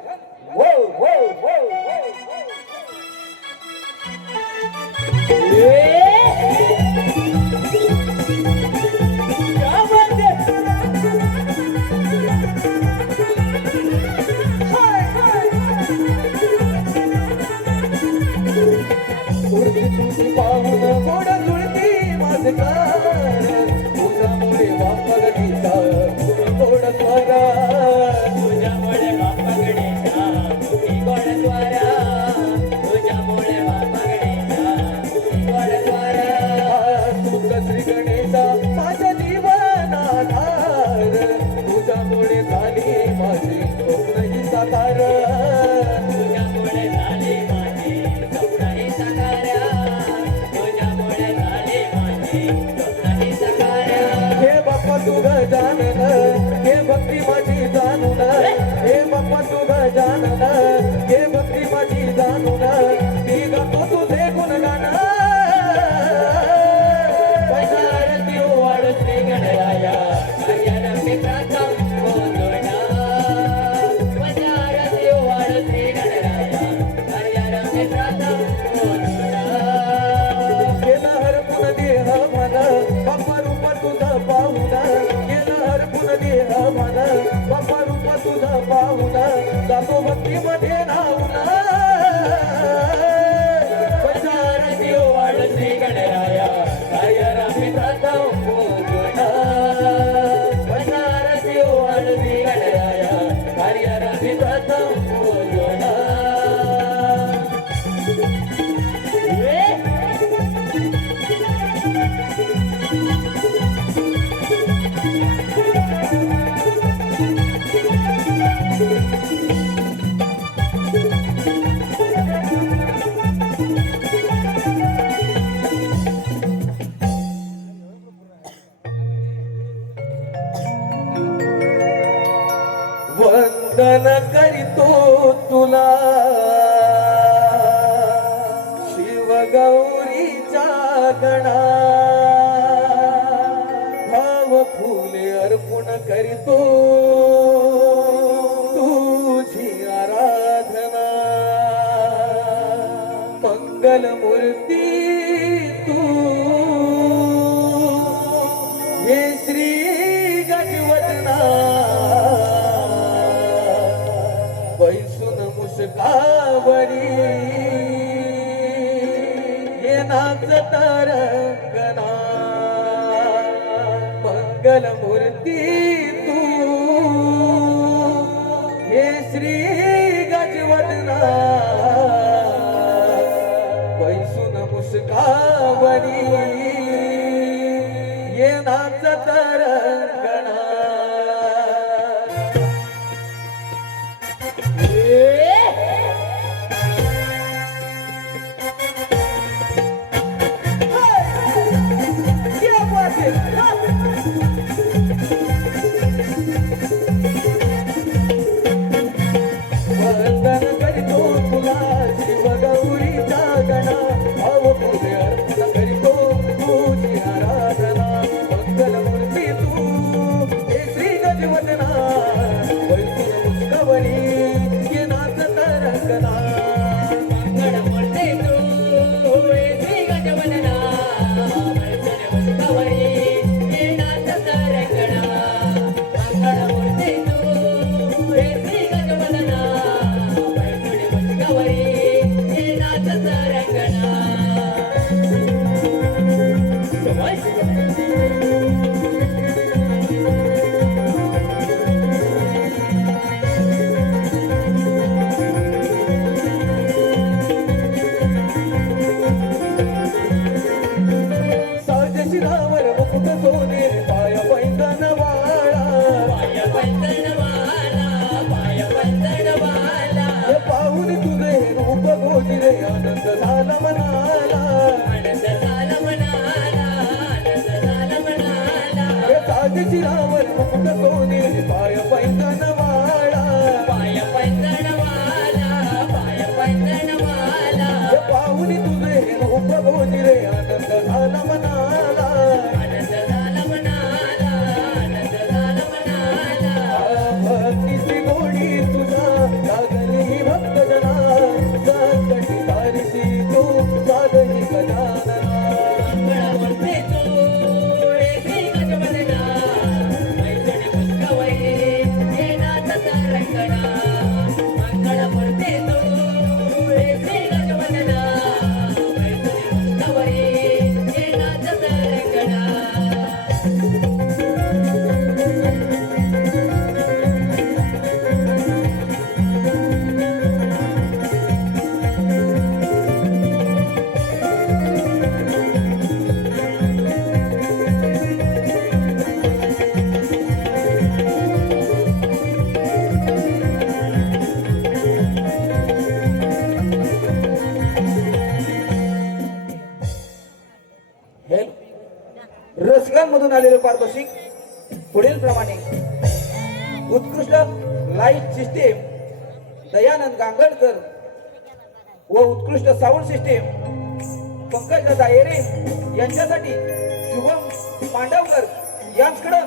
वो वो वो क्या बात है पाहून जातो भक्तीमध्ये नाहून पंचारती वाढ श्री गणराया काय रामी जाता मोजून पंचारती वाढ श्री गणराया काय रामी जाता मोजून वंदन करीतो तुला शिवगौरीचा गणा भाव फुले अर्पण करीतो तुझी आराधना मंगल मूर्ती तू हे श्री गजवदना बैसून मुस्कावरी ये नाचत रंगना मंगल मूर्ती तू हे श्री गजवदना बैसून मुस्कावरी ये नाचत रंगना वंदन करीतो तुला शिवगौरीचा गणा भाव फुले अर्पण करीतो तुझी आराधना मंगल मूर्ती तू हे श्री गजवदना बैसून मुस्कावरी ये नाचत रंगना मंगल मूर्ती तू हे श्री गजवदना बैसून मुस्कावरी ये नाचत रंगना मंगल मूर्ती तू हे श्री गजवदना बैसून मुस्कावरी ये नाचत रंगना साज शिरावर मुकुट सोने पाय पैंजण वाळा हे पाहून तुझे रूप गोजिरे आनंद झाला मनाला हे साज शिरावर मुकुट सोने पाय पैंजण वाळा हे पाहून तुझे रूप गोजिरे आनंद झाला मनाला भक्तीची गोडी तुझा लागली भक्तजना संकटी तारिसी तू साधही गजानना रसगांमधून आलेले पारितोषिक पुढील प्रमाणे उत्कृष्ट लाईट सिस्टीम दयानंद गांगणकर व उत्कृष्ट साऊंड सिस्टीम पंकज दायरे यांच्यासाठी शुभम मांडवकर यांच्याकडे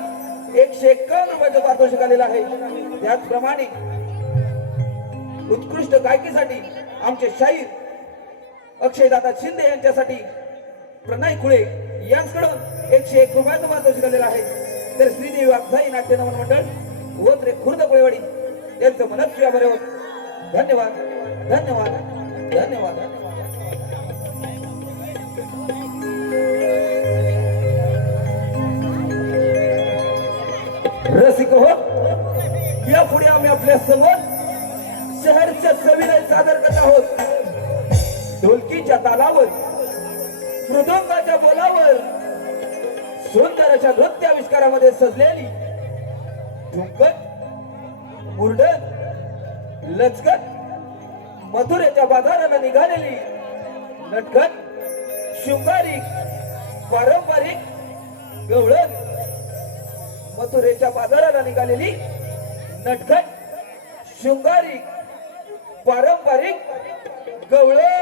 151 रुपयाचं पारितोषिक आलेलं आहे. त्याचप्रमाणे उत्कृष्ट गायकीसाठी आमचे शाहीर अक्षयदादा शिंदे यांच्यासाठी प्रणय खुळे यांच्याकडून 101 रुपयाचं पारितोषिक आलेलं आहे. तर श्रीदेवी वाघाई नाट्य नमन मंडळ वत्रे खुर्द कोळेवाडी त्यांचं मनस्वी बरे होत. धन्यवाद धन्यवाद धन्यवाद. रसिक हो, या पुढे आम्ही आपल्या समोर शहरच्या सविनय सादर करत आहोत. ढोलकीच्या तालावर, मृदुंगाच्या बोलावर, सुंदर अशा नृत्य आविष्कारामध्ये सजलेली झुंकत, मुरडत, लचकत, मथुरेच्या बाजाराला निघालेली नटखट, शृंगारिक, पारंपरिक, गवळण, मथुरेच्या बाजाराला निघालेली नटखट, शृंगारिक, पारंपरिक, गवळण.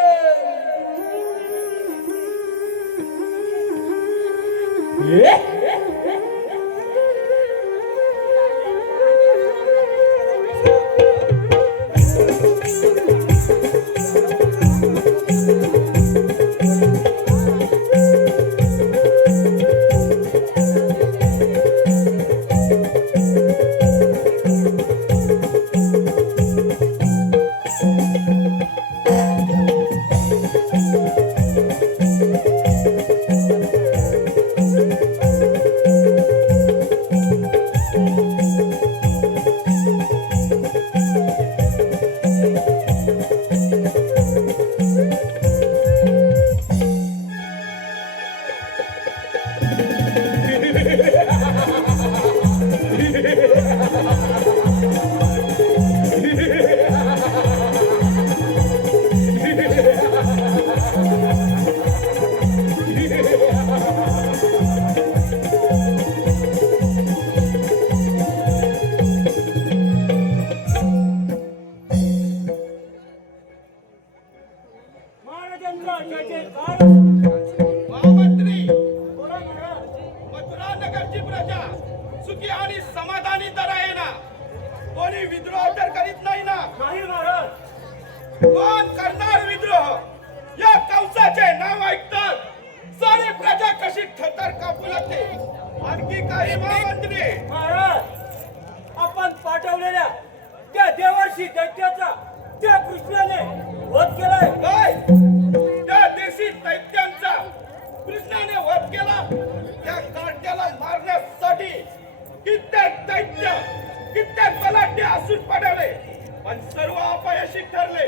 महाराजांचा जय जयकार. महामंत्री, बोला महाराज. मथुरा नगरची प्रजा सुखी आणि समाधानी तर आहे ना? कोणी विद्रोह तर करीत नाही ना? नाही महाराज. कोण करणार विद्रोह? या कंसाचे नाव ऐकतात सारी प्रजा कशी थरथर कापू लागते. आणखी काही महामंत्री? महाराज, आपण पाठवलेल्या त्या देवर्षी दैत्याचा त्या कृष्णाने वध केलाय. काय? त्या देशी दैत्यांचा कृष्णाने वध केला? त्या कार्ट्याला मारण्यासाठी कित्येक दैत्य, कित्येक बलाढ्य असून पडले, पण सर्व अपयशी ठरले.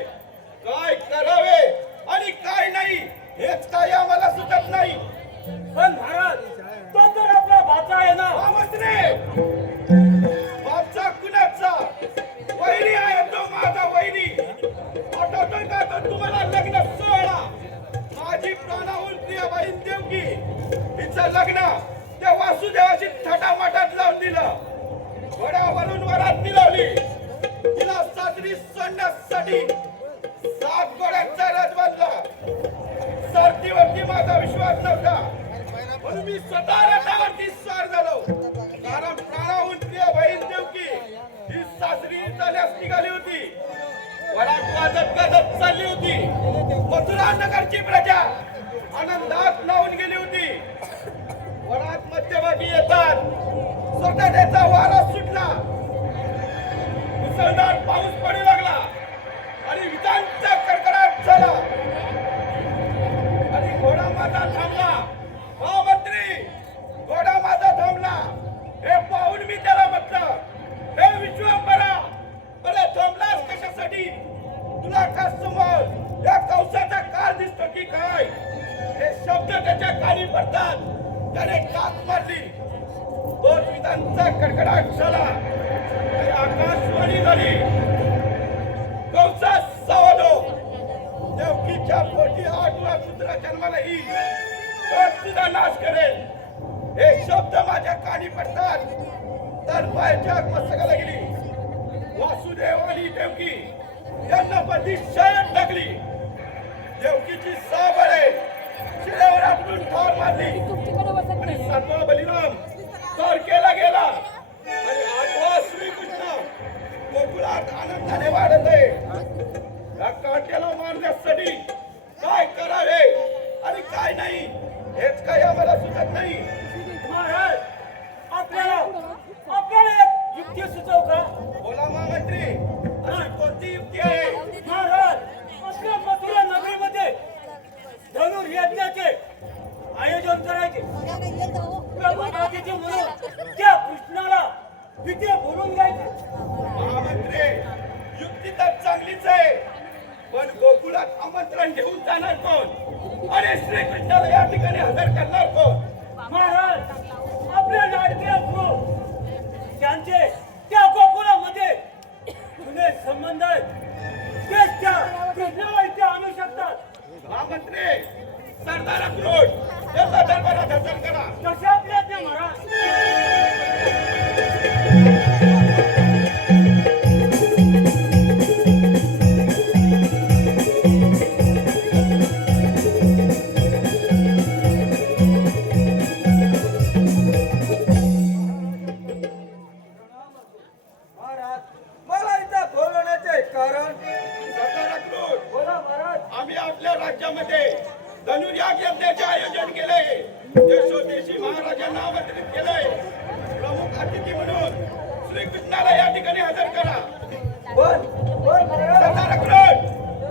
काय करावे आणि काय नाही हेच काही आम्हाला सुचत नाही. पण महाराज, तो तर आपला भाचा आहे ना. महामंत्री, बापचा कुणाचा? वैरी आहे तो माझा वैरी. आठवतोय का तो तुम्हाला लग्न सोहळा? माझी प्राणाहून प्रिय बहीण देवकी हिचं लग्न त्या वासुदेवाची थाटामाटात लावून दिलं. घोड्यावरून वरात मिळवली. तिला सासरी सोडण्यासाठी 7 घोड्यांचा रथ बांधला. सारथीवरती माझा विश्वास नव्हता म्हणून मी स्वतः रथावरती स्वार झालो. कारण प्राणाहून प्रिय बहीण देवकी ही सासरी जाण्यास निघाली होती. वरात वाजत गाजत चालली होती. मथुरा नगरची प्रजा आनंदात लावून गेली होती. वरात मध्यभागी येतात स्वतःचा वारा सुटला. मुसळधार पाऊस पडू लागला आणि विजांचा कडकडाट झाला आणि घोडा माझा थांबला. महामंत्री, घोडा माझा थांबला. हे पाहून मी त्याला म्हटलं, हे विश्वांबरा, अरे थांबलास कशासाठी? तुला का समोर या कंसाचा काळ दिसतो की काय? हे शब्द त्याच्या कानी पडतात. त्याने काक मारली. तोच विजांचा कडकडाट झाला आणि आकाशवाणी झाली, कंसा सावलो, देवकीच्या पोटी 8वा पुत्र जन्माला येईल, तर तुझा नाश करेल. हे शब्द माझ्या कानी पडतात. तर पायाच्या मस्तकाला गेली. वासुदेव आणि देवकी यांना बंदी शरण टाकली. देवकीची 6 बळे शिळेवर आपटून ठार मारली आणि 7वा बलिराम द्वारकेला गेला आणि 8वा श्रीकृष्ण गोकुळात आनंदाने वाढत आहे. या काट्याला मारण्यासाठी काय करावे आणि काय नाही हेच काही आम्हाला सुचत नाही. महाराज, आपल्याला एक युक्ती सुचव का? बोला महामंत्री अशी कोणती युक्ती आहे? महाराज, आपल्या मथुरा नगरीमध्ये धनुर्यज्ञाचे आयोजन करायचे. प्रभू मातेचे म्हणून त्या कृष्णाला तिथे बोलून घ्यायचे. महामंत्री युक्ती तर चांगलीच आहे, पण गोकुळात आमंत्रण घेऊन जाणार कोण आणि श्रीकृष्णाला या ठिकाणी हजर करणार कोण? महाराज, आपले लाडके गुरु त्यांचे त्या गोकुळामध्ये जुने संबंध आहेत. तेच त्या कृष्णाला इथे आणू शकतात. महामंत्री सरदार अक्रोड याचा दरबारात हजर करा. कशा प्रयत्न महाराज. महाराज, मला इथं बोलवण्याचे कारण सरदार अक्रोड, बोला महाराज. आम्ही आपल्या राज्यामध्ये धनुर्याग यज्ञाचे आयोजन केले. देशोदेशी महाराजांना आमंत्रित केलंय. प्रमुख अतिथी म्हणून श्रीकृष्णाला या ठिकाणी हजर करा. पण महाराज, सरदार अक्रोड,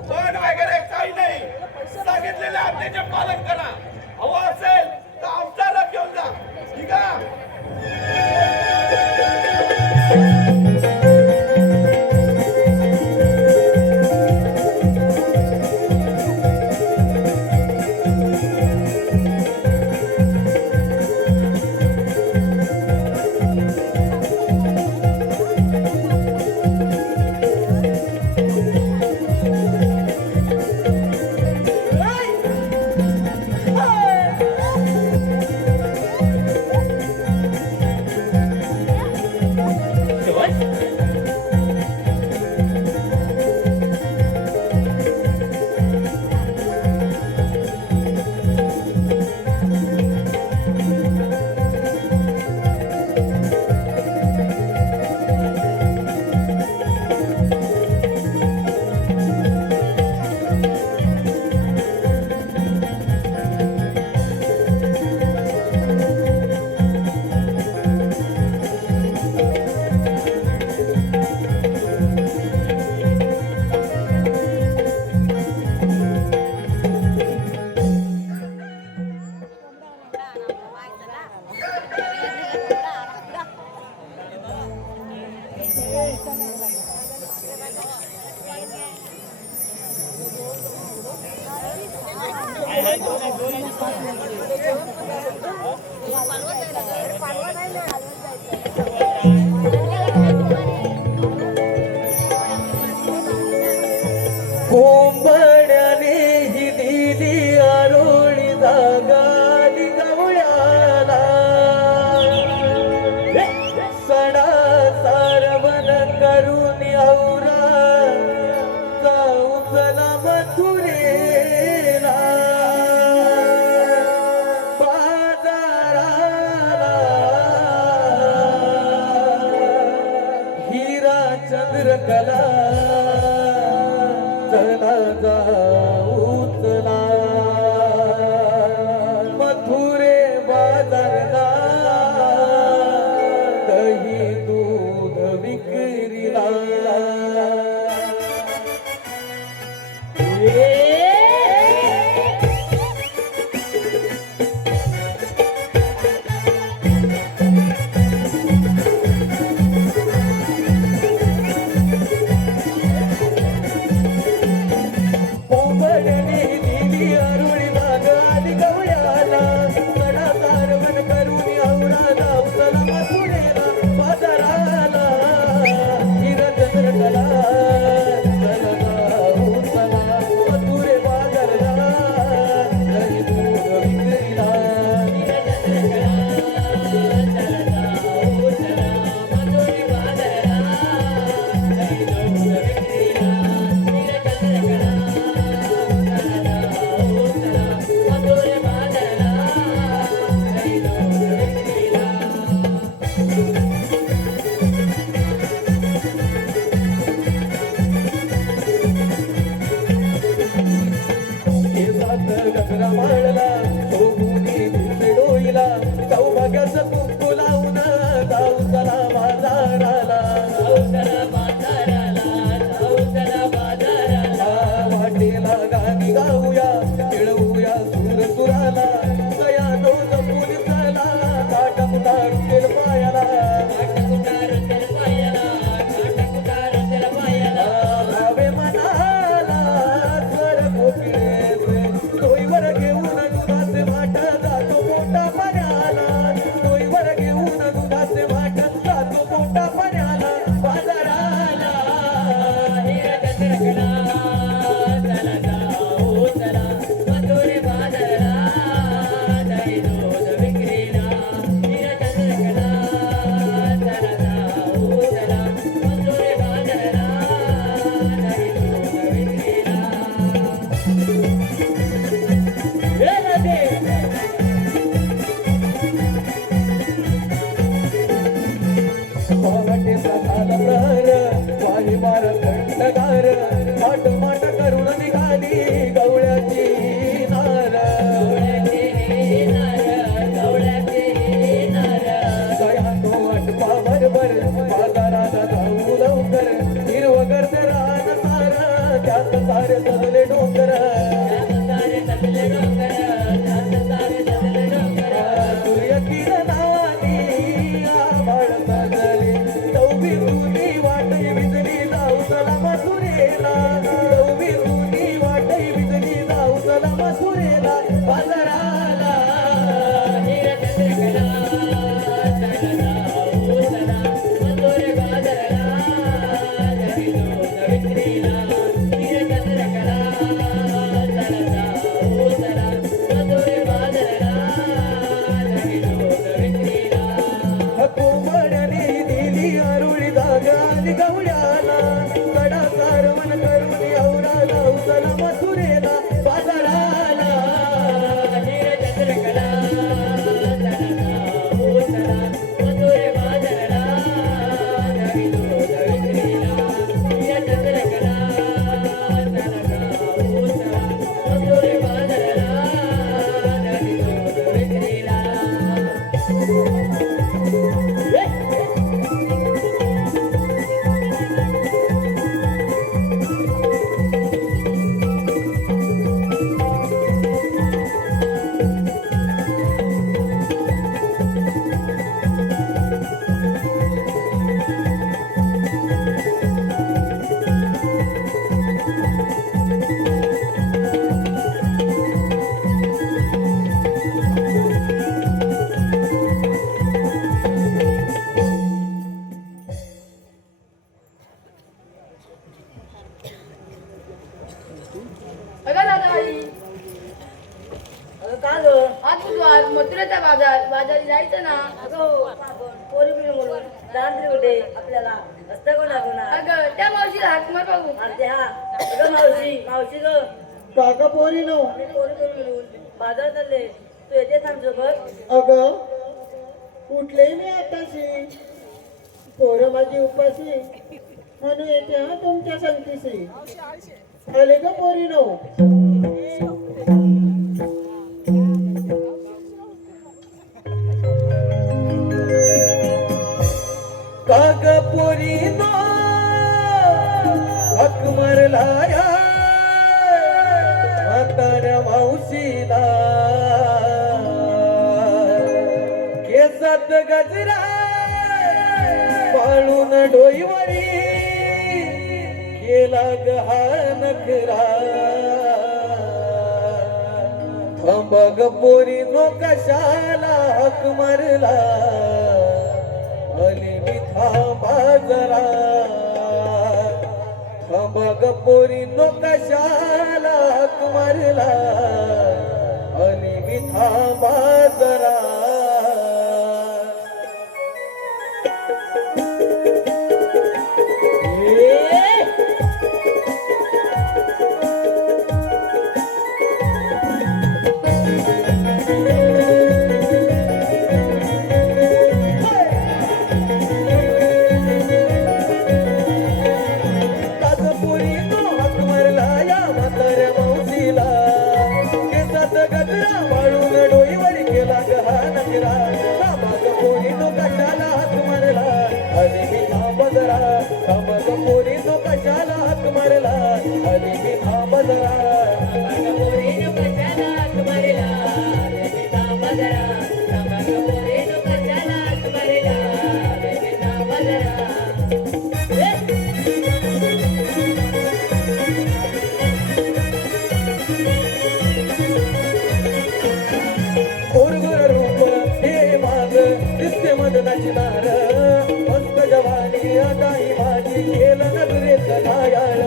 पण वगैरे काही नाही, सांगितलेल्या आज्ञेचे पालन करा. हवं असेल तर आमचा रथ घेऊन जा. ठीक आहे? कोंबड्याने ही दिली आरोळी जागाली गवळ्याला. सडा सारवण करून औरा जाऊ चला मथुरेला. बाजाराला हिरा चंद्रकला चला जाऊ चला. मथुरे बाजारला दही दूध विक्रीला. थंडगार माट माट करून निघाली गवळ्याची नार गळ्या तो वाटपा बरोबर बाजारात जाऊ लवकर हिरवगर रान सार त्यात सारे सजले डोंगर सूर्य किरणावानी आभाळ सजले चौबी तुनी वाटई बिजली जाऊ चला मसुरेला चौबी तुनी वाटई बिजली जाऊ चला मसुरेला बाजाराला कोंबड्याने दिली अरुळी जागाली गवळ्याला कडा सारवण करून एवढा जाऊ चला मथुरेला बाजाराला अगं दादा आई का गं? आज बुधवार मथुरेचा बाजारी जायचं ना. अगं पोरी बिरी म्हणून दांडरी कुठे आपल्याला रस्ता कोण लागणार अगं त्या मावशीला हाक मार बघू. अरे हा अगं मावशी ग काका पोरी नो आम्ही पोरी बिरी मिळून बाजार चालले तू येते थांब सोबत अगं कुठलेही मी आताशी पोरं माझी उपाशी म्हणून येते हा तुमच्या संगतीशी आले का पोरी नो काग पोरी नो हक मारला या म्हाताऱ्या मावशीला केसात गजरा पाळून डोईवरी केला गहा नखरा बघ पोरी नो कशाला हक मारला अली मिठा बाजरा बघ पोरी नो कशाला हक मारला अली मिठा बाजरा मदनाची नार मस्त जवानी आता ही माझी केलं नजरेत गायाळ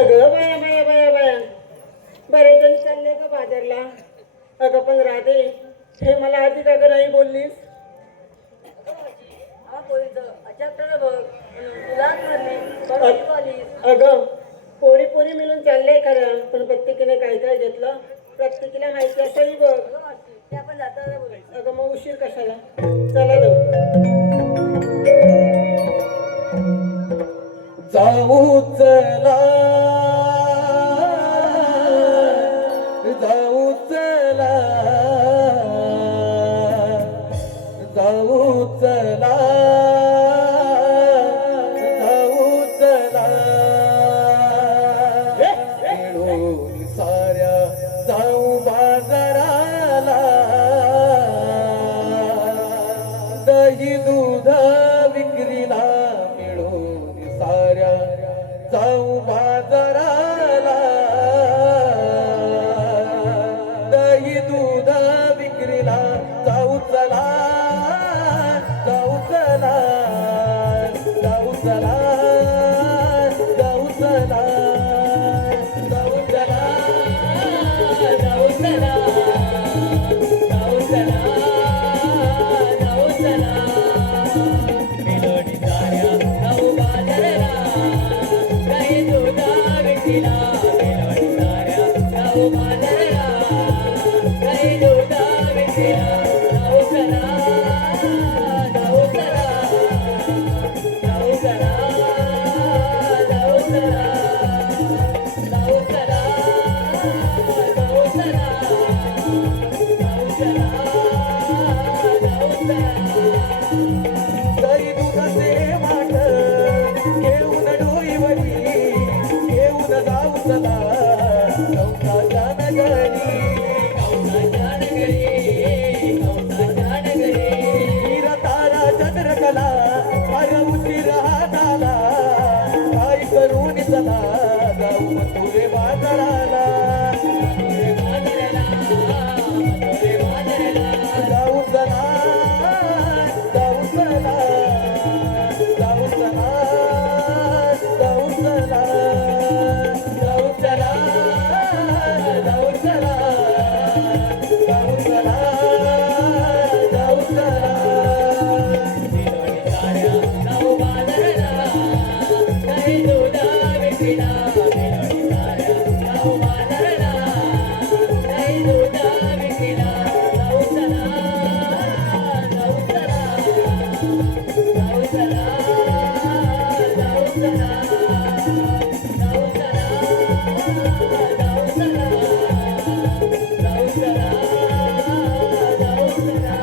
अगं बाया बाया बाया बाया बरेच जण चालले का बाजारला. अगं पण राधे हे मला आधी का नाही बोललीस. हा पोरीचं अचानक बघ तुलाच मारली बरोबर आलीस. अगं पोरी पोरी मिळून चाललंय खरं पण प्रत्येकीने काय काय घेतलं प्रत्येकीला माहिती असेल बघ. ते आपण जाता बोलायचं. अगं मग उशीर कशाला. चला जाऊ. जाऊ चला जाऊ चला जाऊ चला जाऊ चला मिळून साऱ्या जाऊ बाजाराला दही दूध विक्रीला मिळून साऱ्या जाऊ बाजाराला दही दूध विक्रीला जाऊ चला जाऊ चला जाऊ चला जाऊ चला जाऊ चला जाऊ चला जाऊ चला जाऊ चला मिळून साऱ्या जाऊ बाजाराला दही दूध विक्रीला मिळून साऱ्या जाऊ बाजाराला दही दूध विक्रीला जाऊ चला जाऊ चला जाऊ चला जाऊ चला जाऊ चला जाऊ चला जाऊ चला जाऊ चला दही दुधाचे वाट घेऊन डोईवरी घेऊन जाऊ चला गौताच्या नगरी गौताच्या नगरी गौताच्या नगरी वीर तारा चंद्रकला फार उशीर हाताला काय करून चला जाऊ मथुरे बाजाराला मथुरे बाजाराला मथुरे बाजाराला जाऊ चला जाऊ चला जाऊ चला जाऊ चला जाऊ चला जाऊ चला जाऊ चला जाऊ चला मिळून साऱ्या जाऊ बाजाराला दही दूध विक्रीला मिळून साऱ्या जाऊ बाजाराला दही दूध विक्रीला जाऊ चला जाऊ चला जाऊ चला जाऊ चला जाऊ चला जाऊ चला जाऊ चला जाऊ चला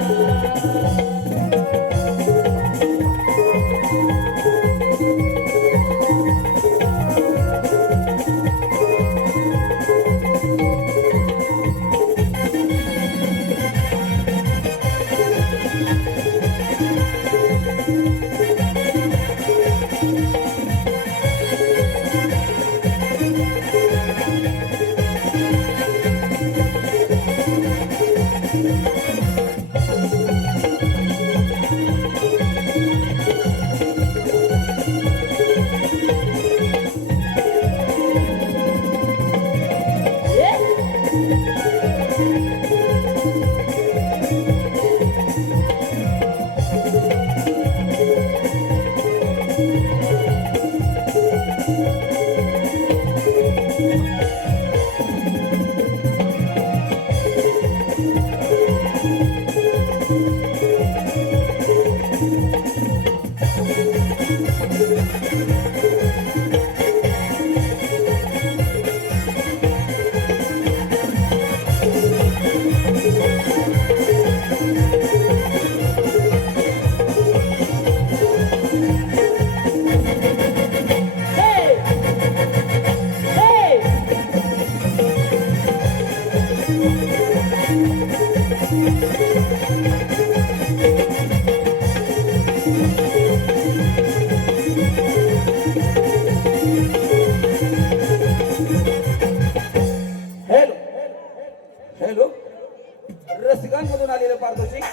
रसिकांमधून आलेलं पारितोषिक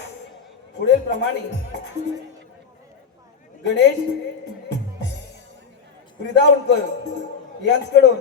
पुढील प्रमाणे गणेश प्रिदावणकर यांच्याकडून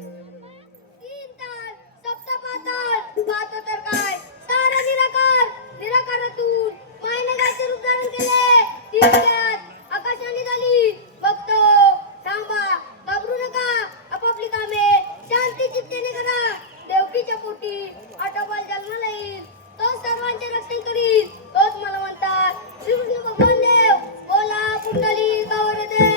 तीन ताल सप्तपाताल पाहतो तर काय सारा निराकार निराकारातून मायनगाचे रूप धारण केले तीन त्यात आकाशाने झाली बघतो थांबा घाबरू नका आपापली कामे शांती चित्तेने करा देवकीच्या पोटी आटोबाल जन्माला येईल तोच सर्वांचे रक्षण करील तोच मला म्हणतात श्रीकृष्ण भगवान देव बोला पुंडली गौरदेव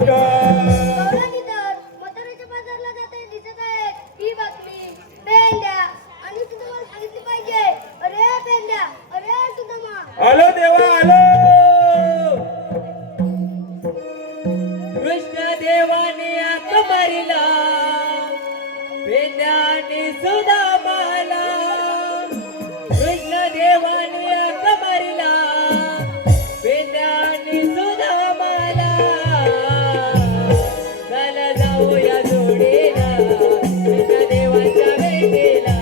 गौरांनी तर म्हाताऱ्याच्या बाजारला जाताना दिसत आहेत ही बातमी पेंड्या आणि सुदामाला सांगितली पाहिजे अरे पेंड्या अरे सुदामा आलो देवा आलो कृष्ण देवाने आक मारिला पेंड्याने सुदामाला कृष्ण देवाने आक मारिला पेंड्याने सुदामाला चला जाऊया जोडीला कृष्ण देवाच्या भेटीला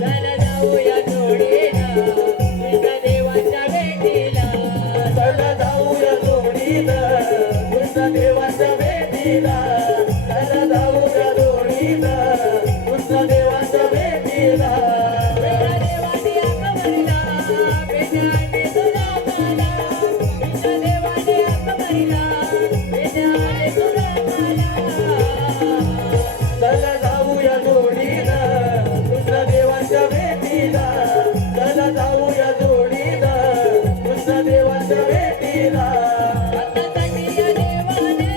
चला जाऊया जोडीला कृष्ण देवाच्या भेटीला चला जाऊया जोडीला कृष्ण देवाच्या भेटीला चला जाऊया जोडीला कृष्ण देवाच्या भेटीला कृष्ण देवाने आक मारिला पेंड्याने सुदामाला कृष्ण देवाने आक मारिला पेंड्याने सुदामाला चला जाऊया जोडीला कृष्ण देवाच्या भेटीला चला जाऊया जोडीला कृष्ण देवाच्या भेटीला आता तटिया देवाने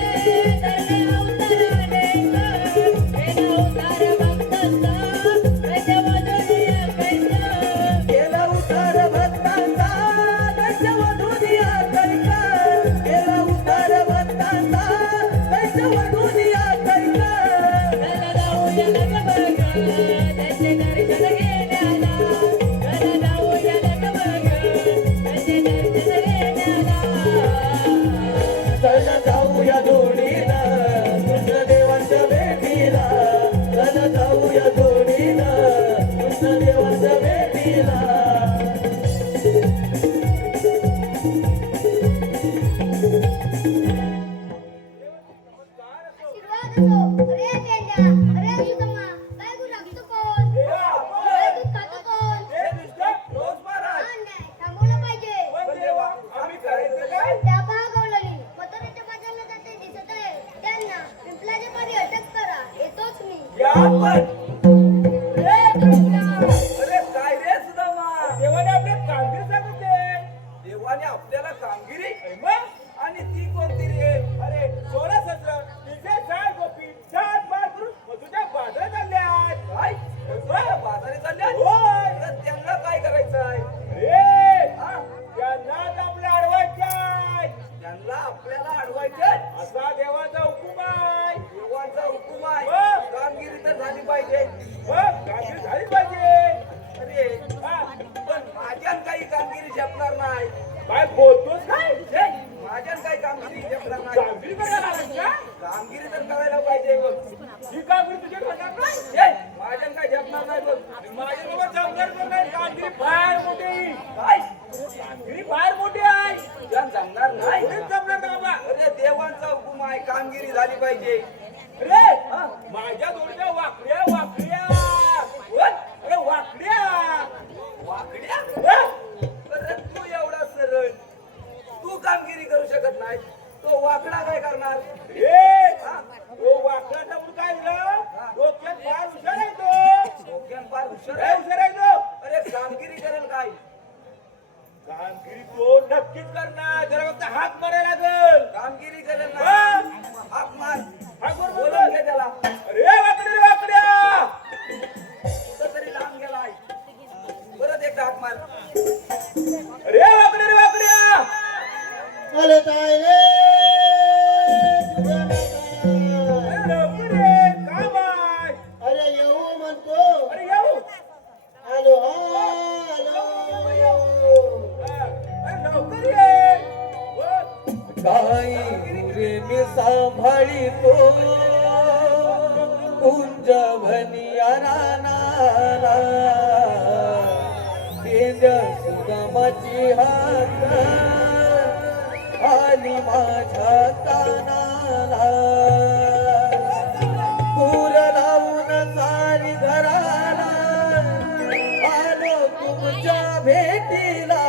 धरले अवताराने केला उतार भक्तांचा दैत्यवधूनिया कैसा केला उतार भक्तांचा दैत्यवधूनिया कैसा केला उतार भक्तांचा दैत्यवधूनिया कैसा चला जाऊया लगबग त्याचे दर्शन घेण्याला चला जाऊया लगबग त्याचे दर्शन घेण्याला चला जाऊया जोडीला कृष्ण देवाच्या भेटीला चला जाऊया जोडीला कृष्ण देवाच्या भेटीला आशीर्वाद असो अरे पेंड्या अरे सुदामा काय गुरु लागतो कोण अरे दूध खातो कोण नाही थांबवलं पाहिजे आम्ही करायचं काय त्या गवळणी म्हाताऱ्याच्या बाजारला जाते दिसत आहे त्यांना पिंपलाच्या पारी अटक करा येतोच मी या पण अरे काय रे सुदामा देवाने आपले कामगिरी सांगितले देवाने आपल्याला कामगिरी आणि ती कोणती रे अरे 16 17 तिथे 4 गोपी 4 बार करून मधुच्या बाजारात चालल्यात काय बाजारात चालल्यात होय तर त्यांना काय करायचं आहे रे त्यांना आपल्या अडवायचं त्यांना आपल्याला अडवायचं असा देवाचा हुकूम आहे देवाचा हुकूम आहे कामगिरी तर झाली पाहिजे कामगिरी झाली पाहिजे अरे पण माझ्यान काही कामगिरी झेपणार नाही काय बोलतोस काय माझ्यान काही कामगिरी झेपणार नाही कामगिरी करायला कामगिरी तर करायला पाहिजे बघ ही कामगिरी तुझी होणार नाही माझ्यान काही झेपणार नाही बघ माझ्या बाबा जमणार पण नाही कामगिरी फार मोठी काय कामगिरी फार मोठी आहे तुला जमणार नाही जमणार का बाबा अरे देवांचा हुकूम आहे कामगिरी झाली पाहिजे अरे माझ्या दोन्हीच्या वाकड्या वाकड्या अरे वाकड्या वाकड्या अरे तू एवढा सरळ तू कामगिरी करू शकत नाही तो वाकडा काय करणार तो वाकडा टाकून काय झालं डोक्यात फार हुशार आहे तो डोक्यात फार हुशार आहे तो अरे कामगिरी करेल काय कामगिरी तो नक्कीच करणार जरा फक्त हात मारायला लागल कामगिरी करेल ना हात मार हात मार बोलून घे त्याला अरे वाकड्या वाकड्या तरी लांब गेलाय परत एकदा हात मार अरे वाकड्या वाकड्या आलेच आहे रे तुझ्या नाता. लवकर ये, काम आहे. अरे येऊ म्हणतो. अरे येऊ. आलो आलो. अरे लवकर ये. हो. गाई गुरे मी सांभाळितो कुंजवनिया रानाला केंद्र सुगमाची हात आली माझ्या कानाला पूर लावून सारी घराला आलो तुमच्या भेटीला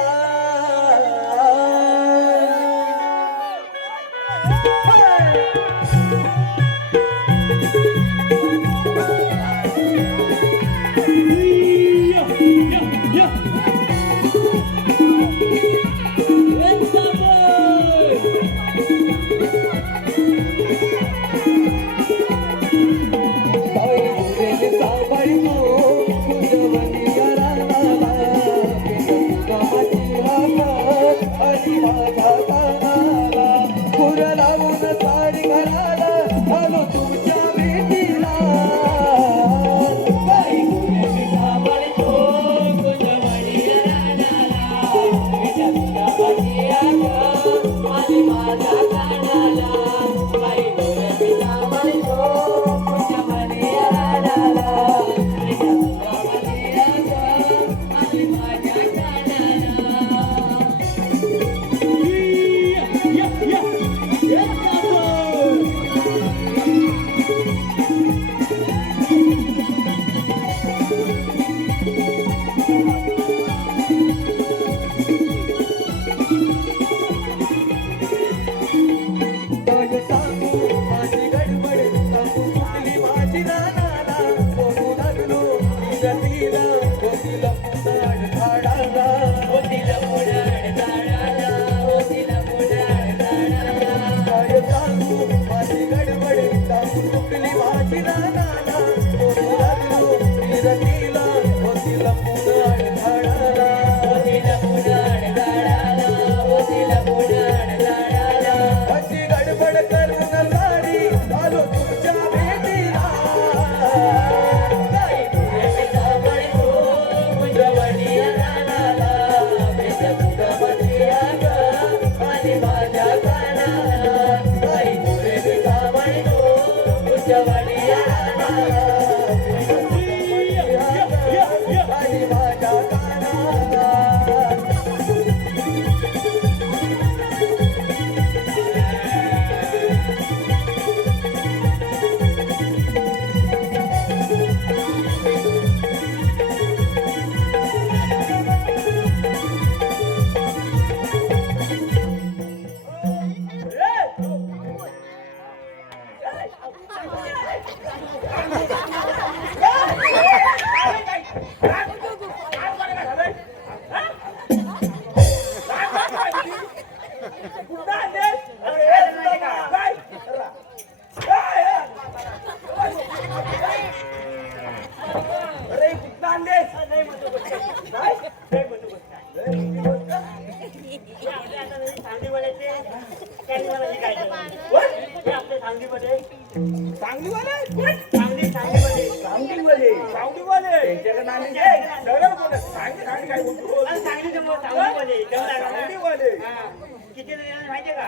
किती माहितीये का?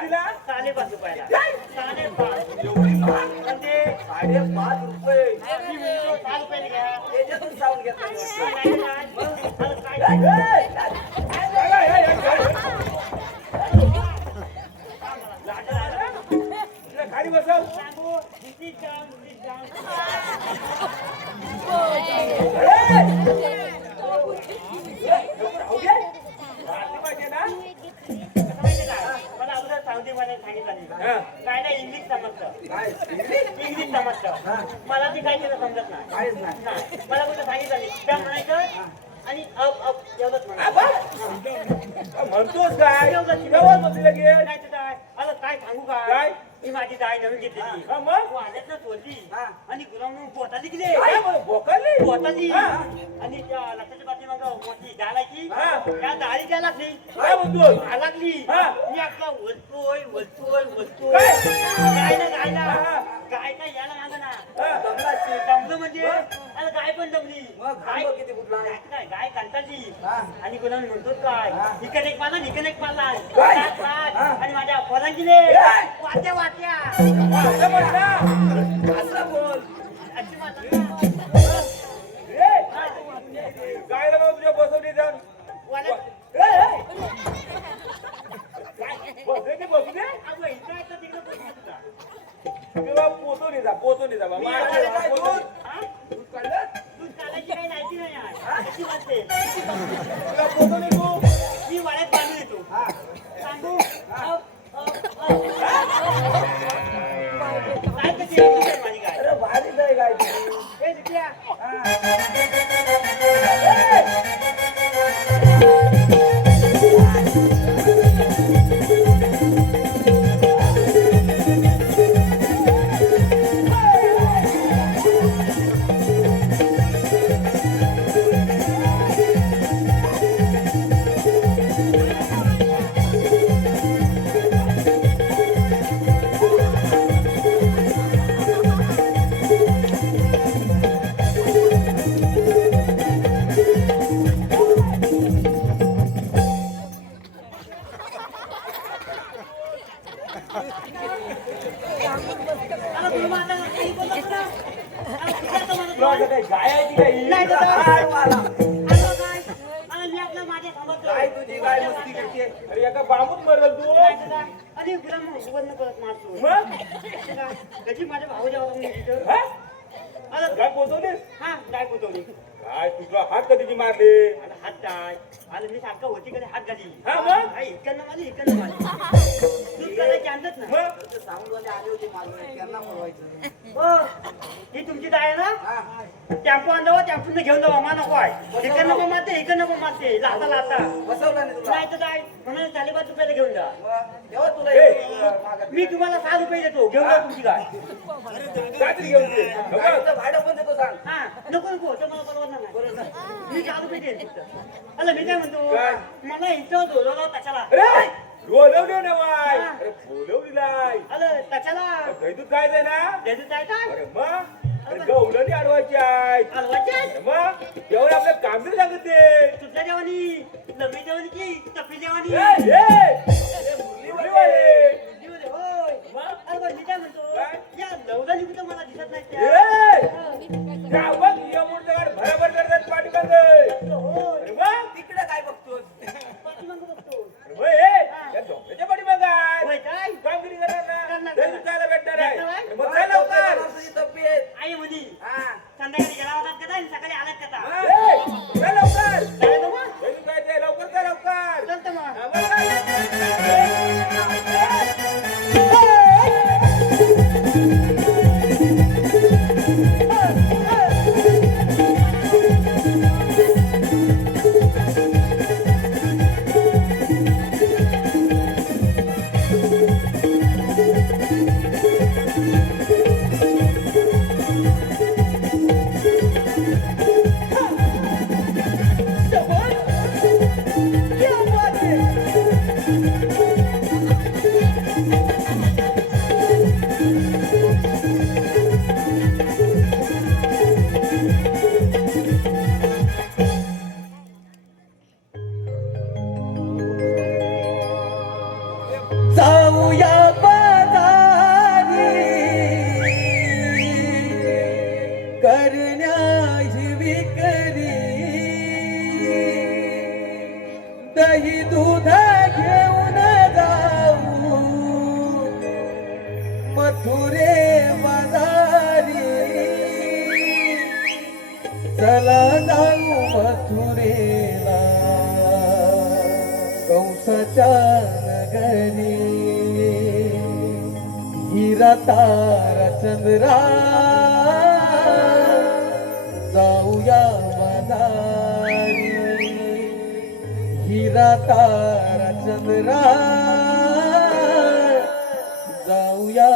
5.5 रुपयाला. 5.5. 5.5 रुपये 5 रुपयाने घ्या. त्याच्यातून साऊंड घेतला खाली बसव. मला अगोदर सावधीपणे सांगितलं काय नाही इंग्लिश समजतं. इंग्लिश समजतं. मला ती काही समजत नाही. मला कुठं सांगितलं नाही त्या म्हणायचं आणि अप अप एवढंच म्हणतोस काय? व्यवस्थित बसली लगेच. काय आता काय सांगू का? काय? ही माझी डाळ नवीन घेतली हा, मग? वाड्यात सोडली हा. आणि गुलाम पोटाली गेली काय म्हणून बोकाली? पोटाली हा. आणि त्या लक्षाच्या पाठीमाग मोठी डाळ आहे की हा. त्या डाळी द्या लागली काय म्हणतोय? लागली हा. मी आता वळतोय काय? गाय ना हा. गाय काय यायला माग ना हा. दमलं म्हणजे अरे गाय पण दमली मग गाय थांबव किती कुठला? काय गाय कंटाळली हा. आणि गुलाम म्हणतो काय हा. इकडे एक पाला इकडे एक पाला काय? हा. आणि माझ्या फलांगिले काय? वाट्या असं म्हण ना. असं बोल. अशी म्हणतात. ए, गायला मग तुझ्या बसवली जाऊन वाड्यात- बसले की बसू दे अगं, इथं आहे का तिकडं पण आहे का? किंवा पोचवली जा बाबा मी आणायला काय दूध? हा? दूध काढलं? दूध काढायची काही माहिती नाही यार. कशी म्हणते? तुला पोचवली तू मी वाड्यात बांधून येतो हा. सांगू काय कशी आहे माझी गाय अरे भारीच आहे गाय ती. ए, दिसल्या? अरे, तुम्ही माझ्या काही बोलत का? अरे, तुझ्या तर मला तुला वाटलं काय गाय आहे की काही? नाही दादा. गायवाला. अरे, काय? अरे, मी आपलं माझ्या थांबत गाय तुझी गाय मस्ती करते. अरे एका बांबूत मरल तू नाही दादा. अरे, गुलाम वर्ण परत मारतो. मग असं का? कधी माझ्या भाऊच्या वावरून गेली तर? हा? अरे, काय पोचवलीस हा, काय बोलतोय? काय तुझा हात कधीची मारले अरे, हात टाक. अरे, मी सारखं होती कडे हात घाली. हा, मग? हा, इकडनं माझी, इकडनं माझी. दूध काढायची आणतात ना. मग ते साऊंडवाले आले होते मागं. त्यांना बोलवायचं. हो. ही तुमची डाळ आहे ना? हा. टेम्पो आणलं टेम्पोने घेऊन जावा मा नको आहे इकडं नको मारते इकडं नको मारते लाता लाता बसवला नाही तुला? नाही तर काय म्हणून 4.5 रुपयाला घेऊन जा मग तेव्हा तुला ए. मागं. मी तुम्हाला 6 रुपये देतो घेऊन जा तुमची गाय काहीतरी घेऊन ये. बघ. गाडीचं भाडं पण देतो सांग. हा नको नको ते मला परवडणार नाही मी 4 रुपये देईन फक्त अला मी काय म्हणतो काय? मला इथं धोरवलं त्याच्याला अरे बोलवली ना वाय अरे बोलवली नाही अरे त्याच्याला दूध काय आहे ना देतो काय काय अरे मग अरे गवलनी अडवायची आहे हलवायचे मग जेवढे आपलं कामगिरी सांगते तुझ्या जेवणी लंबी जेवणी की तपी जेवणी मुरलीवाले होय मग? अरे पण मी काय म्हणतो काय? या लवलाली कुठं मला दिसत नाही त्या बरोबर करतात पाठीमाग अरे होय मग तिकडे काय बघतोस? पाठीमागं बघतो होय, या डोक्याच्या पाठीमाग आहे. होय काय कामगिरी करणार करणार, ना घरी जायला भेटणार भेटणार आहे आहे? मग चल लवकर तुझी तब्येत. आई म्हणी हा. संध्याकाळी गेला होता कदा आणि सकाळी आलात कदा चल लवकर चालेल ना मग? घरी जायचंय लवकर चल लवकर चालतं मग हा, बरं. जाऊया बाजारी करण्या हिरवी करी दही दूध घेऊन जाऊ मथुरे बाजारी चला जाऊ मथुरेला कंसाच्या नगरी हिरा तारा चंद्रा जाऊया मदारी हिरा तारा चंद्रा जाऊया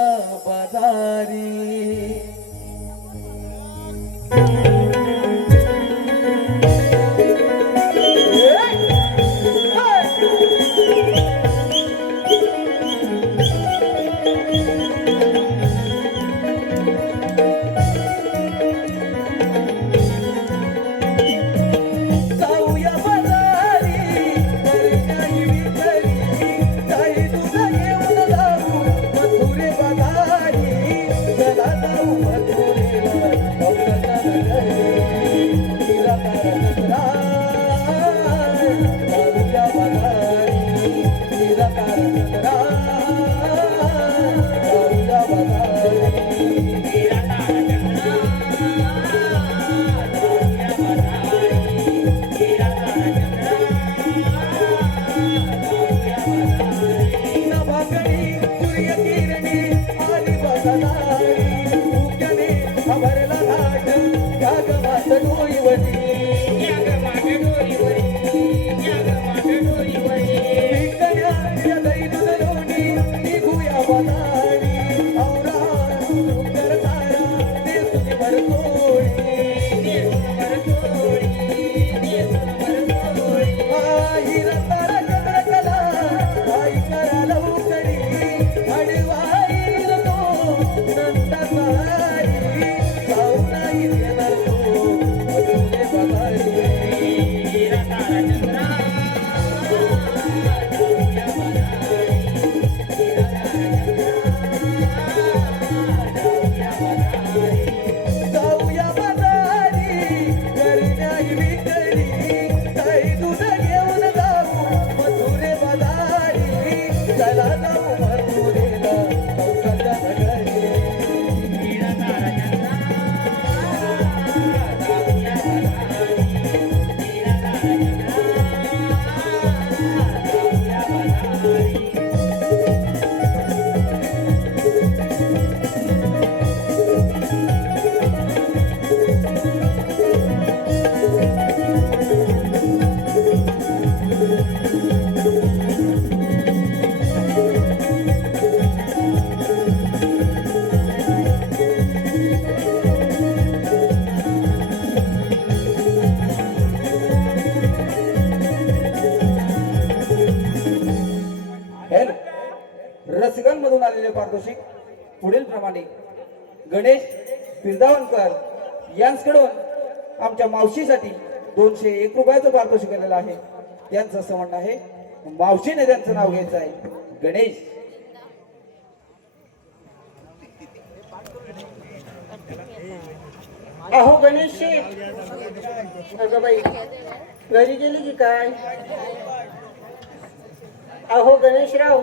रसिकांमधून आलेले पारितोषिक पुढील प्रमाणे गणेश पिरदावणकर यांच्याकडून आमच्या मावशीसाठी 201 रुपयाचं पारितोषिक आलेलं आहे. त्यांचं असं म्हणणं आहे मावशीने त्यांचं नाव घ्यायचं आहे. गणेश अहो गणेश अगं बाई घरी गेली की काय? अहो गणेशराव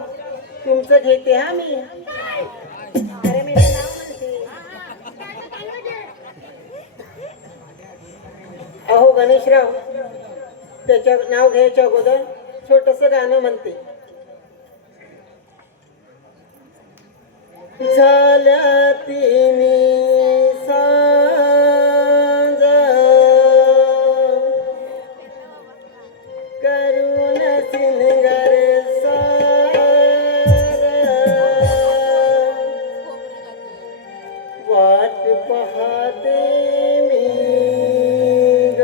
तुमचं घेते हा मी. अरे मी नाव म्हणते. अहो गणेशराव त्याच्या नाव घ्यायच्या अगोदर छोटस गाणं म्हणते. झाल्या तिन्ही सांज करून सिंगर सार वाट पाहते मी ग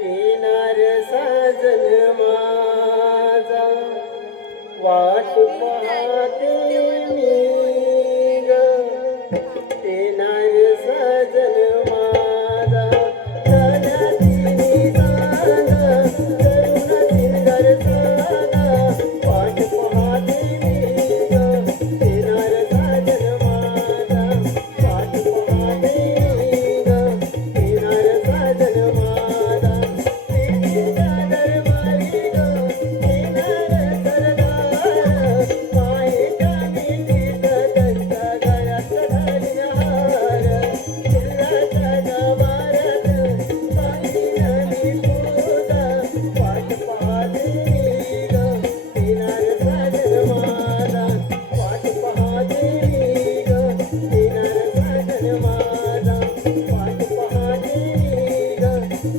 येणार साजन माझा वाट पाहते मी ग येणार साजन माझा झाल्या तिन्ही सांज करून सिंगर सागा वाट पाहते मी ग येणार साजन माझा वाट पाहते मी ग येणार साजन माझा प्रीतीच्या दरबारी ग येणार सरदार मायेच्या मिठीत त्यांच्या गळ्यात घालीन हार फुलाच्या गवारात पाहिन मी तुझा वाट पाहते मी ग येणार साजन माझा वाट पाहते मी ग येणार साजन माझा वाट पाहते मी ग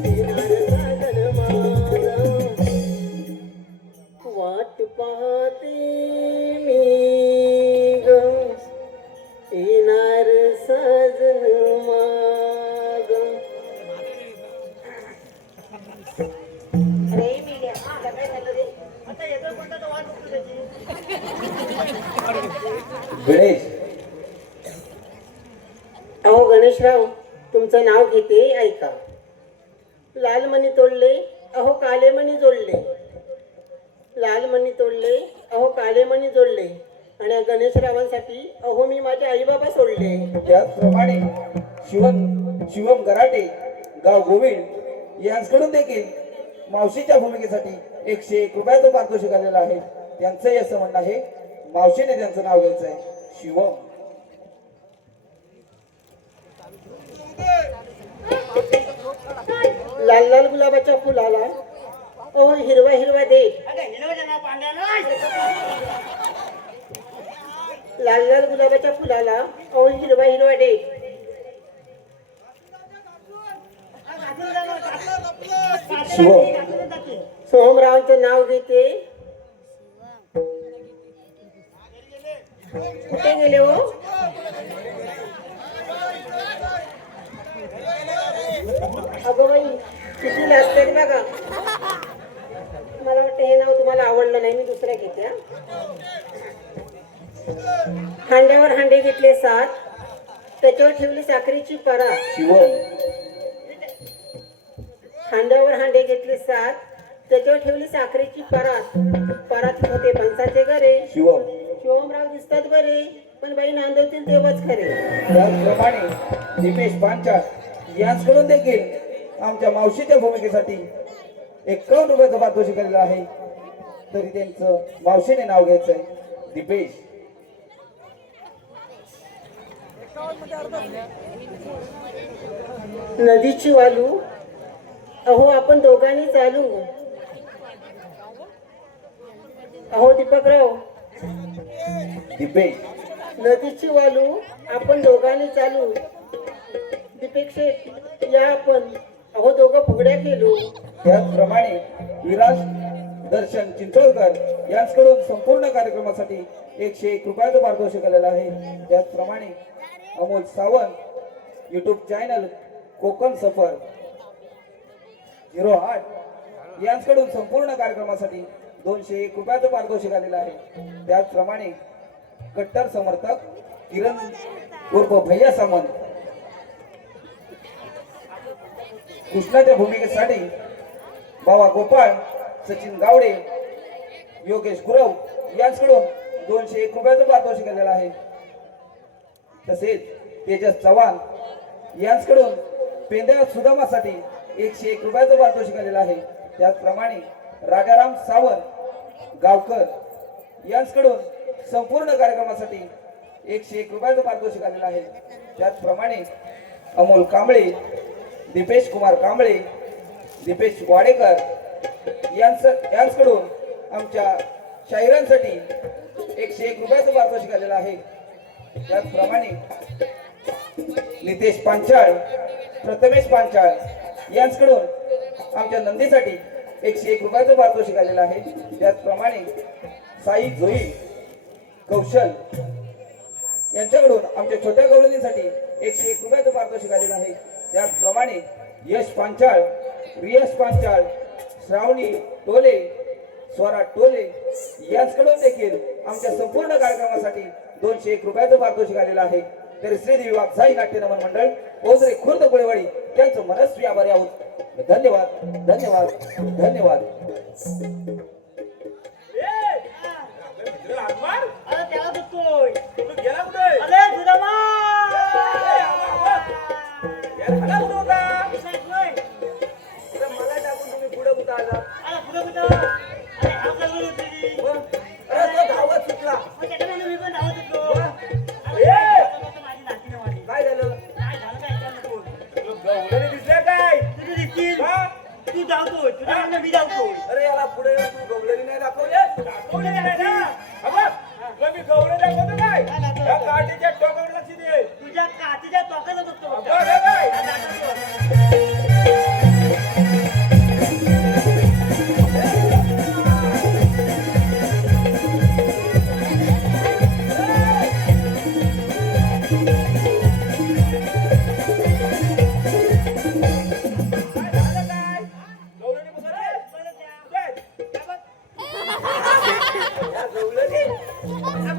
येणार साजन माझा वाट पाहते मी ग येणार साजन माग. अरे मी आता काय झालं रे? आता येतो कोणता तो वाट बघतो त्याची. गणेश अहो गणेशराव तुमचं नाव घेते ऐका. लाल मणी तोडले अहो काले मणी जोडले. लाल मणी तोडले अहो काले मणी जोडले आणि या गणेशरावांसाठी अहो मी माझे आई बाबा सोडले. त्याचप्रमाणे शिवम गराटे गाव गोविंद यांच्याकडून देखील मावशीच्या भूमिकेसाठी 101 रुपयाचं पारितोषिक आलेलं आहे. त्यांचंही असं म्हणणं आहे मावशीने त्यांचं नाव घ्यायचं आहे. शिवम लाल लाल गुलाबाच्या फुलाला अहो हिरवा हिरवा देठ. अगं हिरवं नाव पांढऱ्या नाही. लाल लाल गुलाबाच्या फुलाला अहो हिरवा हिरवा देठ. शिवम सोहमरावांचं नाव घेते. कुठे गेले हो? अगं बाई किती लाजतात बघा. मला वाटतं हे नाव तुम्हाला आवडलं नाही. मी दुसऱ्या घेते हा. हांड्यावर हांडे घेतले 7 त्याच्यावर ठेवली साखरेची परात. शिवम हांड्यावर हांडे घेतले 7 त्याच्यावर ठेवली साखरेची परात. परातीत होते फणसाचे गरे. शिवम शिवमराव दिसतात बरे पण बाई नांदवतील तेव्हाच खरे. त्याचप्रमाणे दीपेश पांचाळ यांच्याकडून देखील आमच्या मावशीच्या भूमिकेसाठी 51 रुपयाचं पारितोषिक आलेलं आहे. तरी त्यांचं मावशीने नाव घ्यायचं आहे. दीपेश नदीची वालू अहो आपण दोघांनी चालू. अहो दीपकराव दीपेश नदीची वालू आपण दोघांनी चालू. दीपेक शेठ या आपण अहो दोघं फुगड्या खेळू. त्याचप्रमाणे विराज दर्शन चिंचोळकर यांच्याकडून संपूर्ण कार्यक्रमासाठी 101 रुपयाचं पारितोषिक आलेलं आहे. त्याचप्रमाणे अमोल सावंत युट्यूब चॅनल कोकण सफर 08 यांच्याकडून संपूर्ण कार्यक्रमासाठी 201 रुपयाचं पारितोषिक आलेलं आहे. त्याचप्रमाणे कट्टर समर्थक किरण उर्फ भैया सामंत कृष्णाच्या भूमिकेसाठी बाबा गोपाळ सचिन गावडे योगेश गुरव यांच्याकडून 201 रुपयाचं पारितोषिक आलेलं आहे. तसेच तेजस चव्हाण यांच्याकडून पेंद्या सुदामासाठी 101 रुपयाचं पारितोषिक आलेलं आहे. त्याचप्रमाणे राजाराम सावंत गावकर यांच्याकडून संपूर्ण कार्यक्रमासाठी 101 रुपयाचं पारितोषिक आलेलं आहे. त्याचप्रमाणे अमोल कांबळे, दीपेश कुमार कांबळे, दीपेश वाडेकर यांच्याकडून आमच्या शाहिरांसाठी 101 रुपयाचं पारितोषिक आलेलं आहे. त्याचप्रमाणे नितेश पांचाळ, प्रथमेश पांचाळ यांच्याकडून आमच्या नंदीसाठी 101 रुपयाचं पारितोषिक आलेलं आहे. त्याचप्रमाणे साई जोई कौशल यांच्याकडून आमच्या छोट्या गवळणीसाठी 101 रुपयाचं पारितोषिक आलेलं आहे. त्याचप्रमाणे यश पांचाळ, रियश पांचाळ, श्रावणी टोले, स्वरा टोले यांच्याकडून देखील आमच्या संपूर्ण कार्यक्रमासाठी 201 रुपयाचं पारितोषिक आलेलं आहे. तर श्रीदेवी वाघसाई नाट्य नमन मंडळ ओझरे खुर्द गोळेवाडी त्यांचं मनस्वी आभारी आहोत. धन्यवाद धन्यवाद धन्यवाद. अरे त्याला बघतोय. गेला कुठे अरे सुदामा! मला टाकून तुम्ही पुढे कुठं आला? अरे पुढं कुठं? अरे हा चालू होती. अरे तो धावत सुटला. मग त्याच्यामध्ये मी पण धावत होतो. ए! माझी नाती ना माझी. काय झालं? काय झालं काय विचार नको. गवळणी दिसल्या काय तुझे दिसतील. हा? तू धावतोय. तुझ्याकडनं मी धावतोय. अरे याला पुढे येऊन तू गवळणी नाही दाखवले? दाखवले नाही ना हा बघ, तुला मी गवळणी दाखवतो काय या काठीच्या टोकावर लक्ष दे. तुझ्या काठीच्या टोकाला बघतो. बघ हे काय हा, दाखवतो. काय झालं काय गवळणी बघत आहे? परत द्या. दे. हा बघ. या गवळणी?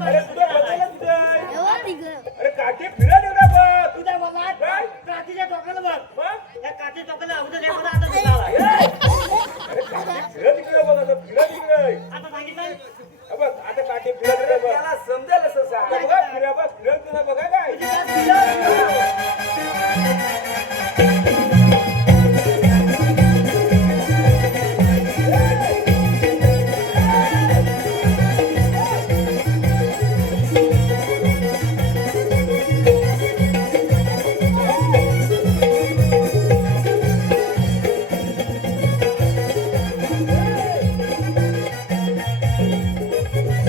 अरे तुझं बघायला कुठे अरे काठी फिरत एवढा बघ तुझ्या मनात काय? काठीच्या टोकाला बघ. बघ त्या काठी टोकाला अगोदर एखादा आता दिसला आला. अरे काठी फिरत इकडे बघ आता फिरत इकडे आता सांगितलं. हा बघ आता काठी फिरत इकडे बघ त्याला समजेल असं सांग. बघ फिरा बघ फिरत तुला बघा काय तुझी काठ फिरव.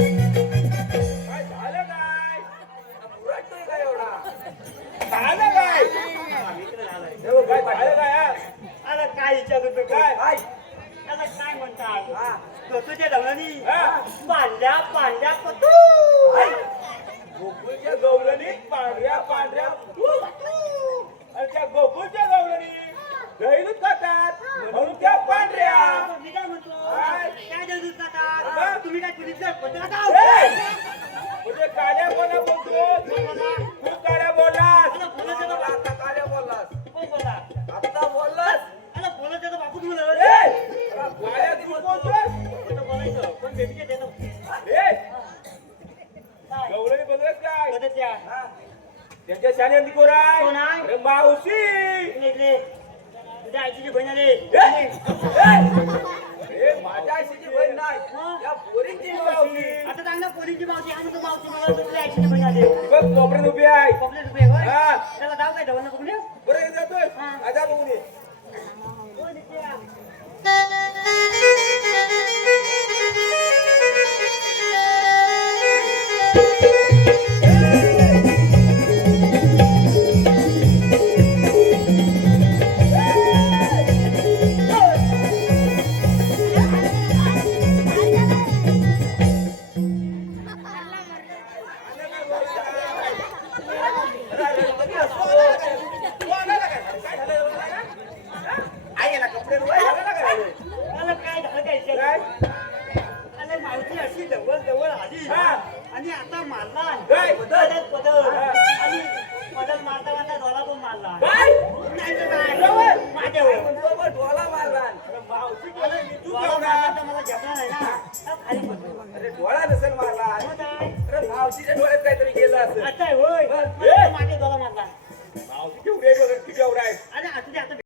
काय झालं काय पुराटतोय काय एवढा? झालं काय हे बघ, काय झालं काय हा? आता काय विचारत होतो काय? काय? आता काय म्हणतात? हा. तुझ्या धवळणी हा. पांड्या पांड्या पतू. गोकुळच्या गवळणी पांढऱ्या पांढऱ्या आणि त्या गोकुळच्या गवळणी दही दूध खातात म्हणून त्या पांढऱ्या मी काय म्हणतो? काय? काय जल दूध खातात? हा. तुम्ही काय पुलिसला पत्र ए! खाता? म्हणजे काड्या कोणा बोलतो तू काड्या बोललास आता बोलायचं तर बाप- आता काय बोललास? कोण बोला? आता बोललास? आता बोलायचं तर बापूच ए! बोला. काड्या तू बोलतोय आता बोलायचं. पण बेबीच्या देतो. ए! काय? गवळणी बघत काय पद्धत द्या. त्यांच्या शाळेत कोण आहे कोण आहे? अरे मावशी तुम्ही इकडे. तुझ्या आईची बहीण आली. ए! ए, माझ्या आईची बहीण नाही. या पोरीची मावशी. आता चांगला पोलीसची मावशी हा म्हणतो मावशी मला तुझ्या आईची बहीण आली. बघ कोपऱ्यात उभी आहे पकडले रुपये होय? हा. त्याला दाव काय धवल पकडले? बरं येत जातोय हा. आजा बघून ये हो, नित्या. आई याला कपडे धुवायला लागला काय झालं? त्याला काय झालं काय विचार? काय बाजी आणि आता मारला पदर आणि पदर मारता मारता डोळा पण मारला नाही तर काय